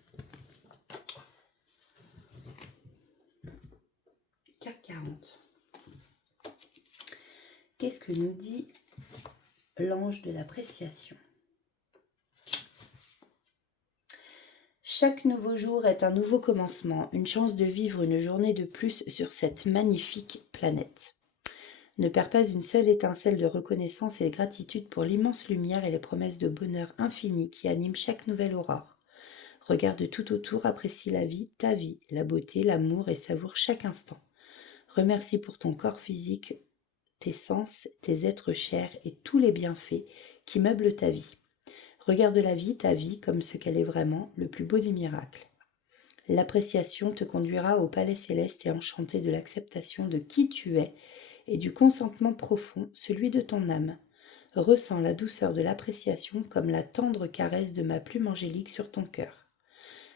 CAC 40. Qu'est-ce que nous dit l'ange de l'appréciation? Chaque nouveau jour est un nouveau commencement, une chance de vivre une journée de plus sur cette magnifique planète. Ne perds pas une seule étincelle de reconnaissance et de gratitude pour l'immense lumière et les promesses de bonheur infini qui animent chaque nouvelle aurore. Regarde tout autour, apprécie la vie, ta vie, la beauté, l'amour et savoure chaque instant. Remercie pour ton corps physique, tes sens, tes êtres chers et tous les bienfaits qui meublent ta vie. Regarde la vie, ta vie, comme ce qu'elle est vraiment, le plus beau des miracles. L'appréciation te conduira au palais céleste et enchanté de l'acceptation de qui tu es et du consentement profond, celui de ton âme. Ressens la douceur de l'appréciation comme la tendre caresse de ma plume angélique sur ton cœur.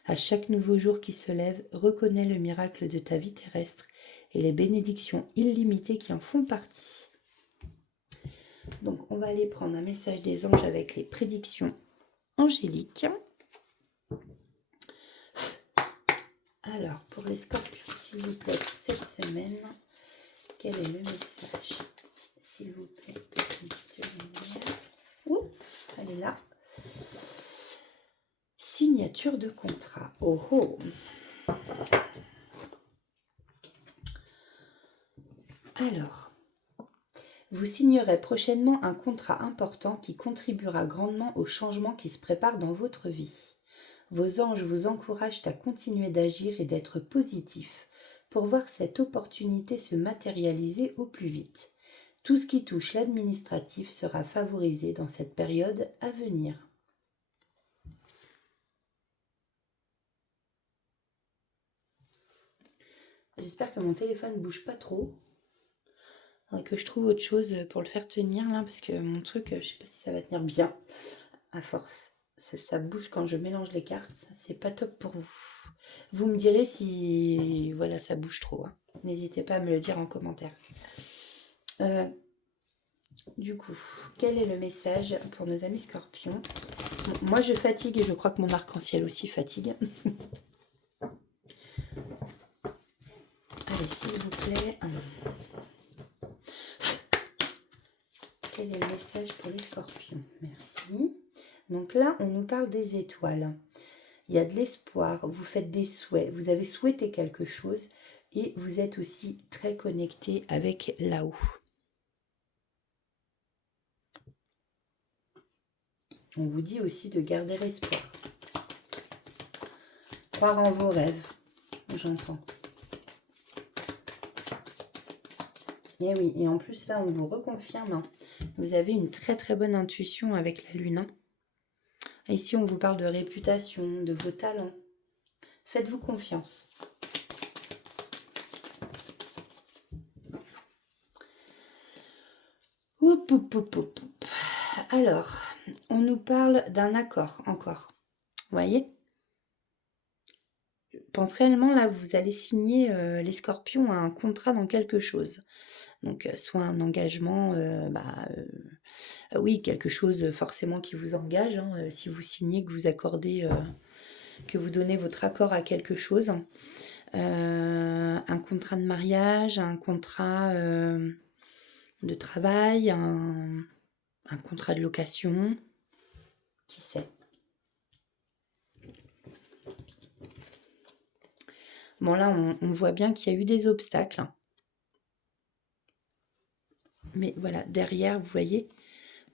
À chaque nouveau jour qui se lève, reconnais le miracle de ta vie terrestre et les bénédictions illimitées qui en font partie. Donc, on va aller prendre un message des anges avec les prédictions angéliques. Alors, pour les scorpions, s'il vous plaît, pour cette semaine, quel est le message? S'il vous plaît, petite lumière. Ouh, elle est là. Signature de contrat. Oh oh. Alors, vous signerez prochainement un contrat important qui contribuera grandement aux changements qui se préparent dans votre vie. Vos anges vous encouragent à continuer d'agir et d'être positif pour voir cette opportunité se matérialiser au plus vite. Tout ce qui touche l'administratif sera favorisé dans cette période à venir. J'espère que mon téléphone ne bouge pas trop. Faudrait que je trouve autre chose pour le faire tenir là, parce que mon truc, je sais pas si ça va tenir bien à force. Ça bouge quand je mélange les cartes, c'est pas top pour vous. Vous me direz si voilà ça bouge trop. Hein. N'hésitez pas à me le dire en commentaire. Du coup, quel est le message pour nos amis scorpions? Moi je fatigue et je crois que mon arc-en-ciel aussi fatigue. Allez, s'il vous plaît. Quel est le message pour les scorpions? Merci. Donc là, on nous parle des étoiles. Il y a de l'espoir, vous faites des souhaits, vous avez souhaité quelque chose et vous êtes aussi très connecté avec là-haut. On vous dit aussi de garder espoir. Croire en vos rêves, j'entends. Et oui, et en plus là, on vous reconfirme, hein, vous avez une très très bonne intuition avec la lune. Hein. Ici, on vous parle de réputation, de vos talents. Faites-vous confiance. Oup, oup, oup, oup. Alors, on nous parle d'un accord encore. Vous voyez? Je pense réellement, là, vous allez signer, les scorpions, un contrat dans quelque chose. Donc, soit un engagement, oui, quelque chose forcément qui vous engage. Hein, si vous signez, que vous accordez, que vous donnez votre accord à quelque chose. Un contrat de mariage, un contrat de travail, un contrat de location. Qui sait? Bon, là, on voit bien qu'il y a eu des obstacles. Mais voilà, derrière, vous voyez,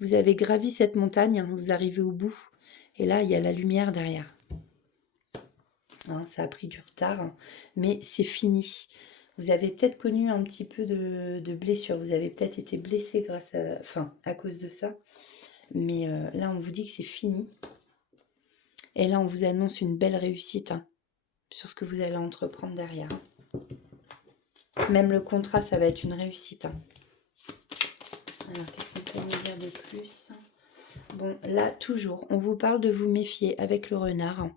vous avez gravi cette montagne, hein, vous arrivez au bout. Et là, il y a la lumière derrière. Hein, ça a pris du retard, hein, mais c'est fini. Vous avez peut-être connu un petit peu de blessure. Vous avez peut-être été blessé à cause de ça. Mais là, on vous dit que c'est fini. Et là, on vous annonce une belle réussite hein, sur ce que vous allez entreprendre derrière. Même le contrat, ça va être une réussite. Hein. Alors, qu'est-ce qu'on peut nous dire de plus? Bon, là, toujours, on vous parle de vous méfier avec le renard.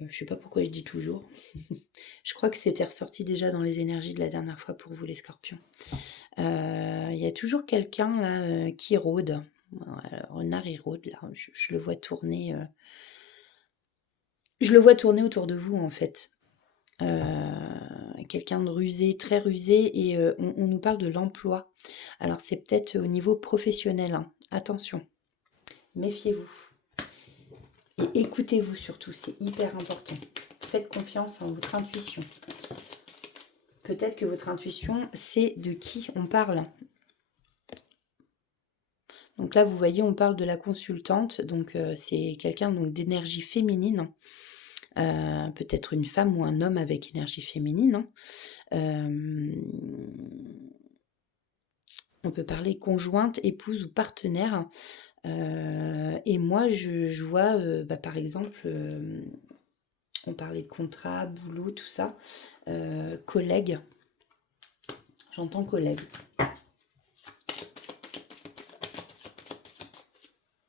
Je sais pas pourquoi je dis toujours. Je crois que c'était ressorti déjà dans les énergies de la dernière fois pour vous les scorpions. Il y a toujours quelqu'un là qui rôde. Le renard il rôde là, je le vois tourner. Je le vois tourner autour de vous en fait. Quelqu'un de rusé, très rusé, et on nous parle de l'emploi. Alors c'est peut-être au niveau professionnel, hein. Attention, méfiez-vous. Et écoutez-vous surtout, c'est hyper important. Faites confiance en votre intuition. Peut-être que votre intuition sait de qui on parle. Donc là, vous voyez, on parle de la consultante. Donc c'est quelqu'un d'énergie féminine. Peut-être une femme ou un homme avec énergie féminine. On peut parler conjointe, épouse ou partenaire. Et moi, je vois, par exemple, on parlait de contrat, boulot, tout ça. Collègue. J'entends collègue.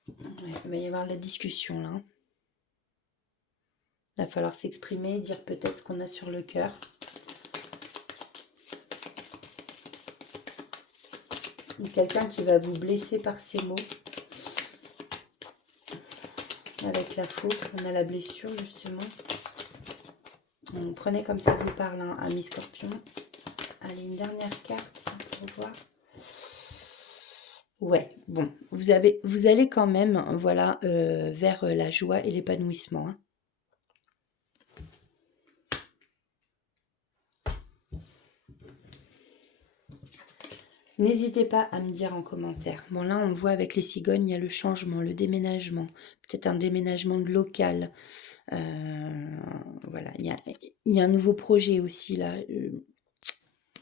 Ouais, il va y avoir de la discussion là. Il va falloir s'exprimer, dire peut-être ce qu'on a sur le cœur. Quelqu'un qui va vous blesser par ses mots. Avec la faute, on a la blessure justement. Prenez comme ça vous parle, hein, ami Scorpion. Allez, une dernière carte pour voir. Ouais, bon, vous allez quand même, voilà, vers la joie et l'épanouissement, hein. N'hésitez pas à me dire en commentaire. Bon, là, on voit avec les cigognes, il y a le changement, le déménagement. Peut-être un déménagement de local. Voilà, il y a un nouveau projet aussi, là. Il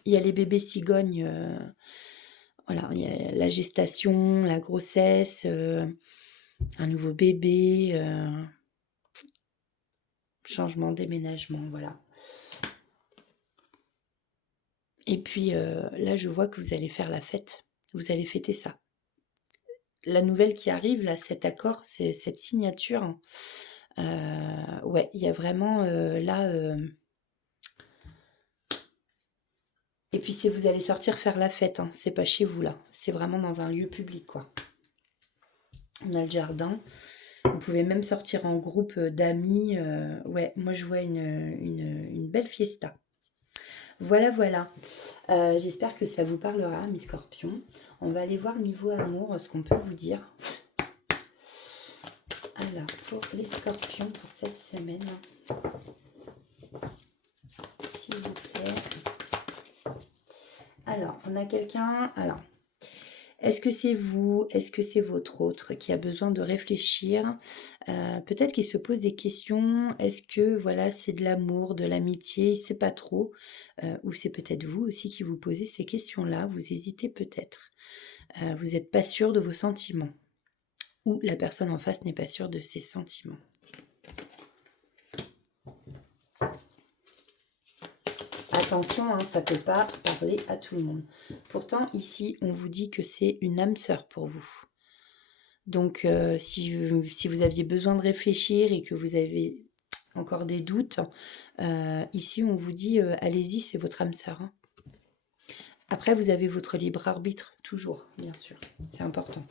y a les bébés cigognes. Voilà, il y a la gestation, la grossesse, un nouveau bébé, changement, déménagement, voilà. Et puis là, je vois que vous allez faire la fête. Vous allez fêter ça. La nouvelle qui arrive, là, cet accord, c'est cette signature. Ouais, il y a vraiment là... Et puis si vous allez sortir faire la fête, hein, c'est pas chez vous là. C'est vraiment dans un lieu public, quoi. On a le jardin. Vous pouvez même sortir en groupe d'amis. Ouais, moi je vois une belle fiesta. Voilà, voilà. J'espère que ça vous parlera, mes scorpions. On va aller voir niveau amour, ce qu'on peut vous dire. Alors, pour les scorpions, pour cette semaine, s'il vous plaît. Alors, on a quelqu'un... Alors, est-ce que c'est vous? Est-ce que c'est votre autre qui a besoin de réfléchir? Peut-être qu'il se pose des questions. Est-ce que voilà, c'est de l'amour, de l'amitié? Il ne sait pas trop. Ou c'est peut-être vous aussi qui vous posez ces questions-là. Vous hésitez peut-être. Vous n'êtes pas sûr de vos sentiments. Ou la personne en face n'est pas sûre de ses sentiments. Attention, hein, ça ne peut pas parler à tout le monde. Pourtant, ici, on vous dit que c'est une âme sœur pour vous. Donc, si vous aviez besoin de réfléchir et que vous avez encore des doutes, ici, on vous dit, allez-y, c'est votre âme sœur, hein. Après, vous avez votre libre arbitre, toujours, bien sûr. C'est important.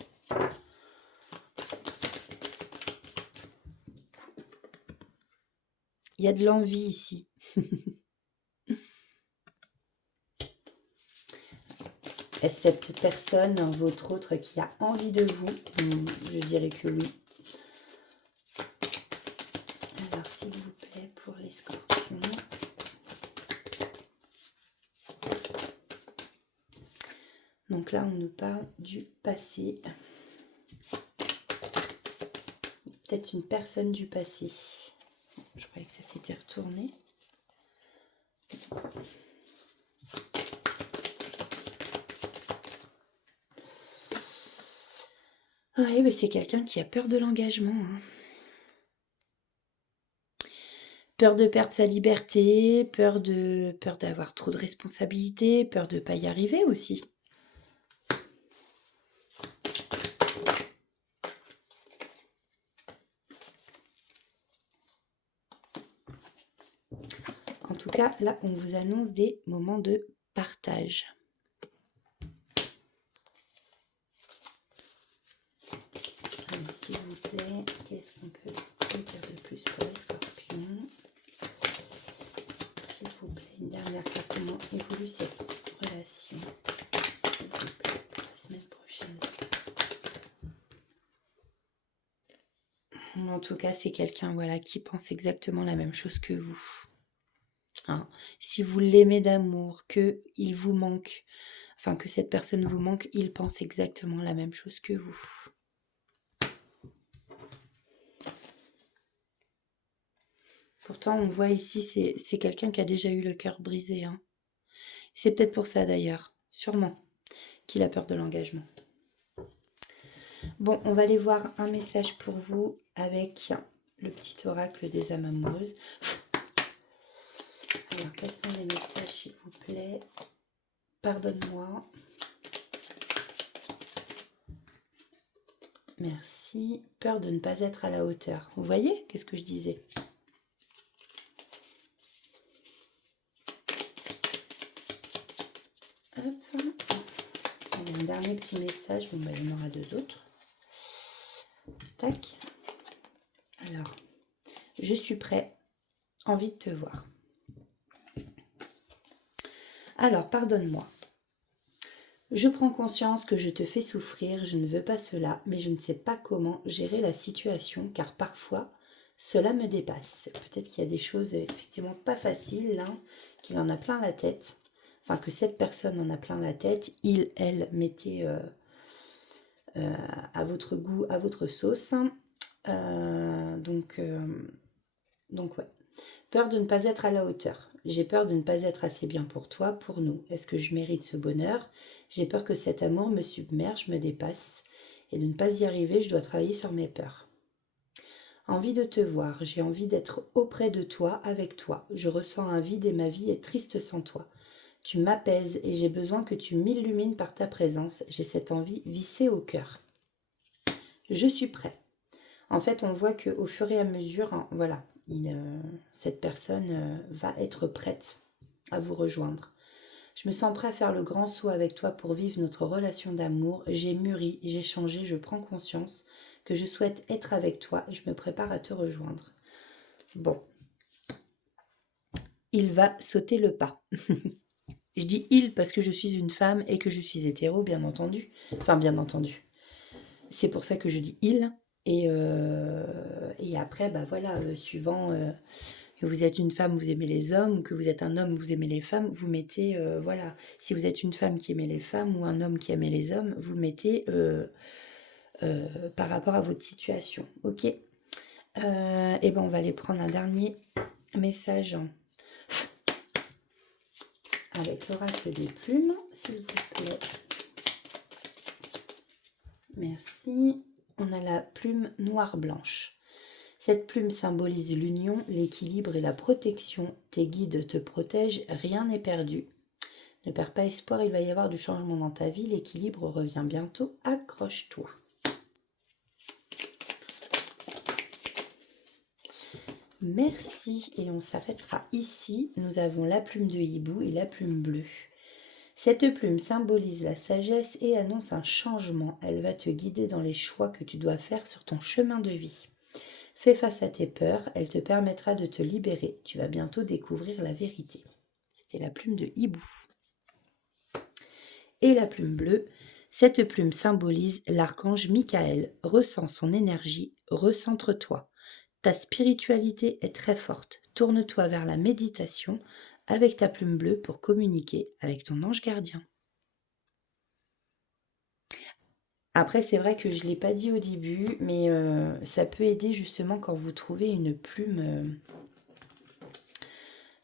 Il y a de l'envie ici. Est-ce cette personne, votre autre, qui a envie de vous? Je dirais que oui. Alors, s'il vous plaît, pour les scorpions. Donc là, on nous parle du passé. Peut-être une personne du passé. Je croyais que ça s'était retourné. Oui, mais c'est quelqu'un qui a peur de l'engagement, hein. Peur de perdre sa liberté, peur d'avoir trop de responsabilités, peur de ne pas y arriver aussi. En tout cas, là, on vous annonce des moments de partage. Allez, s'il vous plaît, qu'est-ce qu'on peut dire de plus pour les scorpions? S'il vous plaît, une dernière fois, comment évolue cette relation? S'il vous plaît, pour la semaine prochaine. En tout cas, c'est quelqu'un voilà, qui pense exactement la même chose que vous. Hein. Si vous l'aimez d'amour, qu'il vous manque, enfin que cette personne vous manque, il pense exactement la même chose que vous. Pourtant, on voit ici, c'est quelqu'un qui a déjà eu le cœur brisé. Hein. C'est peut-être pour ça d'ailleurs, sûrement, qu'il a peur de l'engagement. Bon, on va aller voir un message pour vous avec le petit oracle des âmes amoureuses. Alors, quels sont les messages, s'il vous plaît? Pardonne-moi. Merci. Peur de ne pas être à la hauteur. Vous voyez? Qu'est-ce que je disais? Hop. Allez, un dernier petit message. Bon, bah, il y en aura deux autres. Tac. Alors, je suis prêt. Envie de te voir. Alors, pardonne-moi. Je prends conscience que je te fais souffrir, je ne veux pas cela, mais je ne sais pas comment gérer la situation, car parfois, cela me dépasse. Peut-être qu'il y a des choses effectivement pas faciles, là, qu'il en a plein la tête. Enfin, que cette personne en a plein la tête. Il, elle, mettez à votre goût, à votre sauce. Donc, ouais. Peur de ne pas être à la hauteur. J'ai peur de ne pas être assez bien pour toi, pour nous. Est-ce que je mérite ce bonheur? J'ai peur que cet amour me submerge, me dépasse. Et de ne pas y arriver, je dois travailler sur mes peurs. Envie de te voir. J'ai envie d'être auprès de toi, avec toi. Je ressens un vide et ma vie est triste sans toi. Tu m'apaises et j'ai besoin que tu m'illumines par ta présence. J'ai cette envie vissée au cœur. Je suis prêt. En fait, on voit qu'au fur et à mesure, hein, voilà, cette personne va être prête à vous rejoindre. Je me sens prêt à faire le grand saut avec toi pour vivre notre relation d'amour. J'ai mûri, j'ai changé, je prends conscience que je souhaite être avec toi et je me prépare à te rejoindre. Bon. Il va sauter le pas. Je dis il parce que je suis une femme et que je suis hétéro, bien entendu. Enfin, bien entendu. C'est pour ça que je dis il. Et après, bah voilà, suivant que vous êtes une femme, vous aimez les hommes, ou que vous êtes un homme, vous aimez les femmes, vous mettez, voilà, si vous êtes une femme qui aimait les femmes ou un homme qui aimait les hommes, vous mettez par rapport à votre situation, ok? Et ben on va aller prendre un dernier message avec l'oracle des plumes, s'il vous plaît. Merci. On a la plume noire-blanche. Cette plume symbolise l'union, l'équilibre et la protection. Tes guides te protègent, rien n'est perdu. Ne perds pas espoir, il va y avoir du changement dans ta vie, l'équilibre revient bientôt, accroche-toi. Merci, et on s'arrêtera ici. Nous avons la plume de hibou et la plume bleue. Cette plume symbolise la sagesse et annonce un changement. Elle va te guider dans les choix que tu dois faire sur ton chemin de vie. Fais face à tes peurs, elle te permettra de te libérer. Tu vas bientôt découvrir la vérité. C'était la plume de hibou. Et la plume bleue, cette plume symbolise l'archange Michael. Ressens son énergie, recentre-toi. Ta spiritualité est très forte. Tourne-toi vers la méditation avec ta plume bleue pour communiquer avec ton ange gardien. Après, c'est vrai que je ne l'ai pas dit au début, mais ça peut aider justement quand vous trouvez une plume.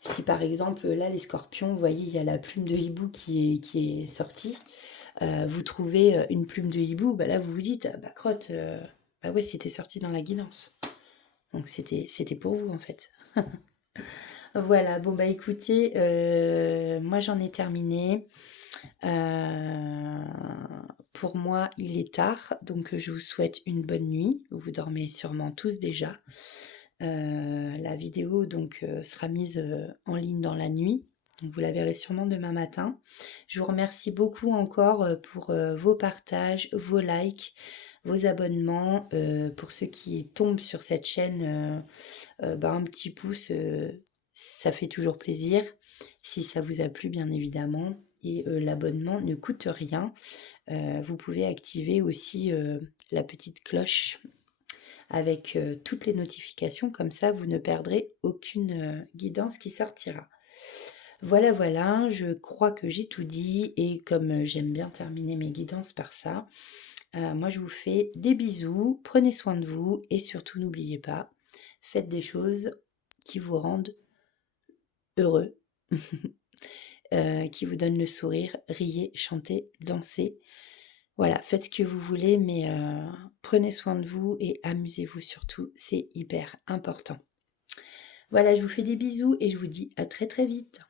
Si par exemple, là, les scorpions, vous voyez, il y a la plume de hibou qui est sortie. Vous trouvez une plume de hibou, bah là, vous vous dites, bah crotte, bah ouais, c'était sorti dans la guidance. Donc c'était pour vous, en fait. Voilà, bon bah écoutez, moi j'en ai terminé. Pour moi, il est tard, donc je vous souhaite une bonne nuit. Vous dormez sûrement tous déjà. La vidéo donc sera mise en ligne dans la nuit. Donc vous la verrez sûrement demain matin. Je vous remercie beaucoup encore pour vos partages, vos likes, vos abonnements. Pour ceux qui tombent sur cette chaîne, un petit pouce, ça fait toujours plaisir. Si ça vous a plu, bien évidemment. Et l'abonnement ne coûte rien. Vous pouvez activer aussi la petite cloche avec toutes les notifications, comme ça vous ne perdrez aucune guidance qui sortira. Voilà, voilà, je crois que j'ai tout dit et comme j'aime bien terminer mes guidances par ça, moi je vous fais des bisous, prenez soin de vous et surtout n'oubliez pas, faites des choses qui vous rendent heureux, qui vous donnent le sourire, riez, chantez, dansez. Voilà, faites ce que vous voulez, mais prenez soin de vous et amusez-vous surtout, c'est hyper important. Voilà, je vous fais des bisous et je vous dis à très très vite.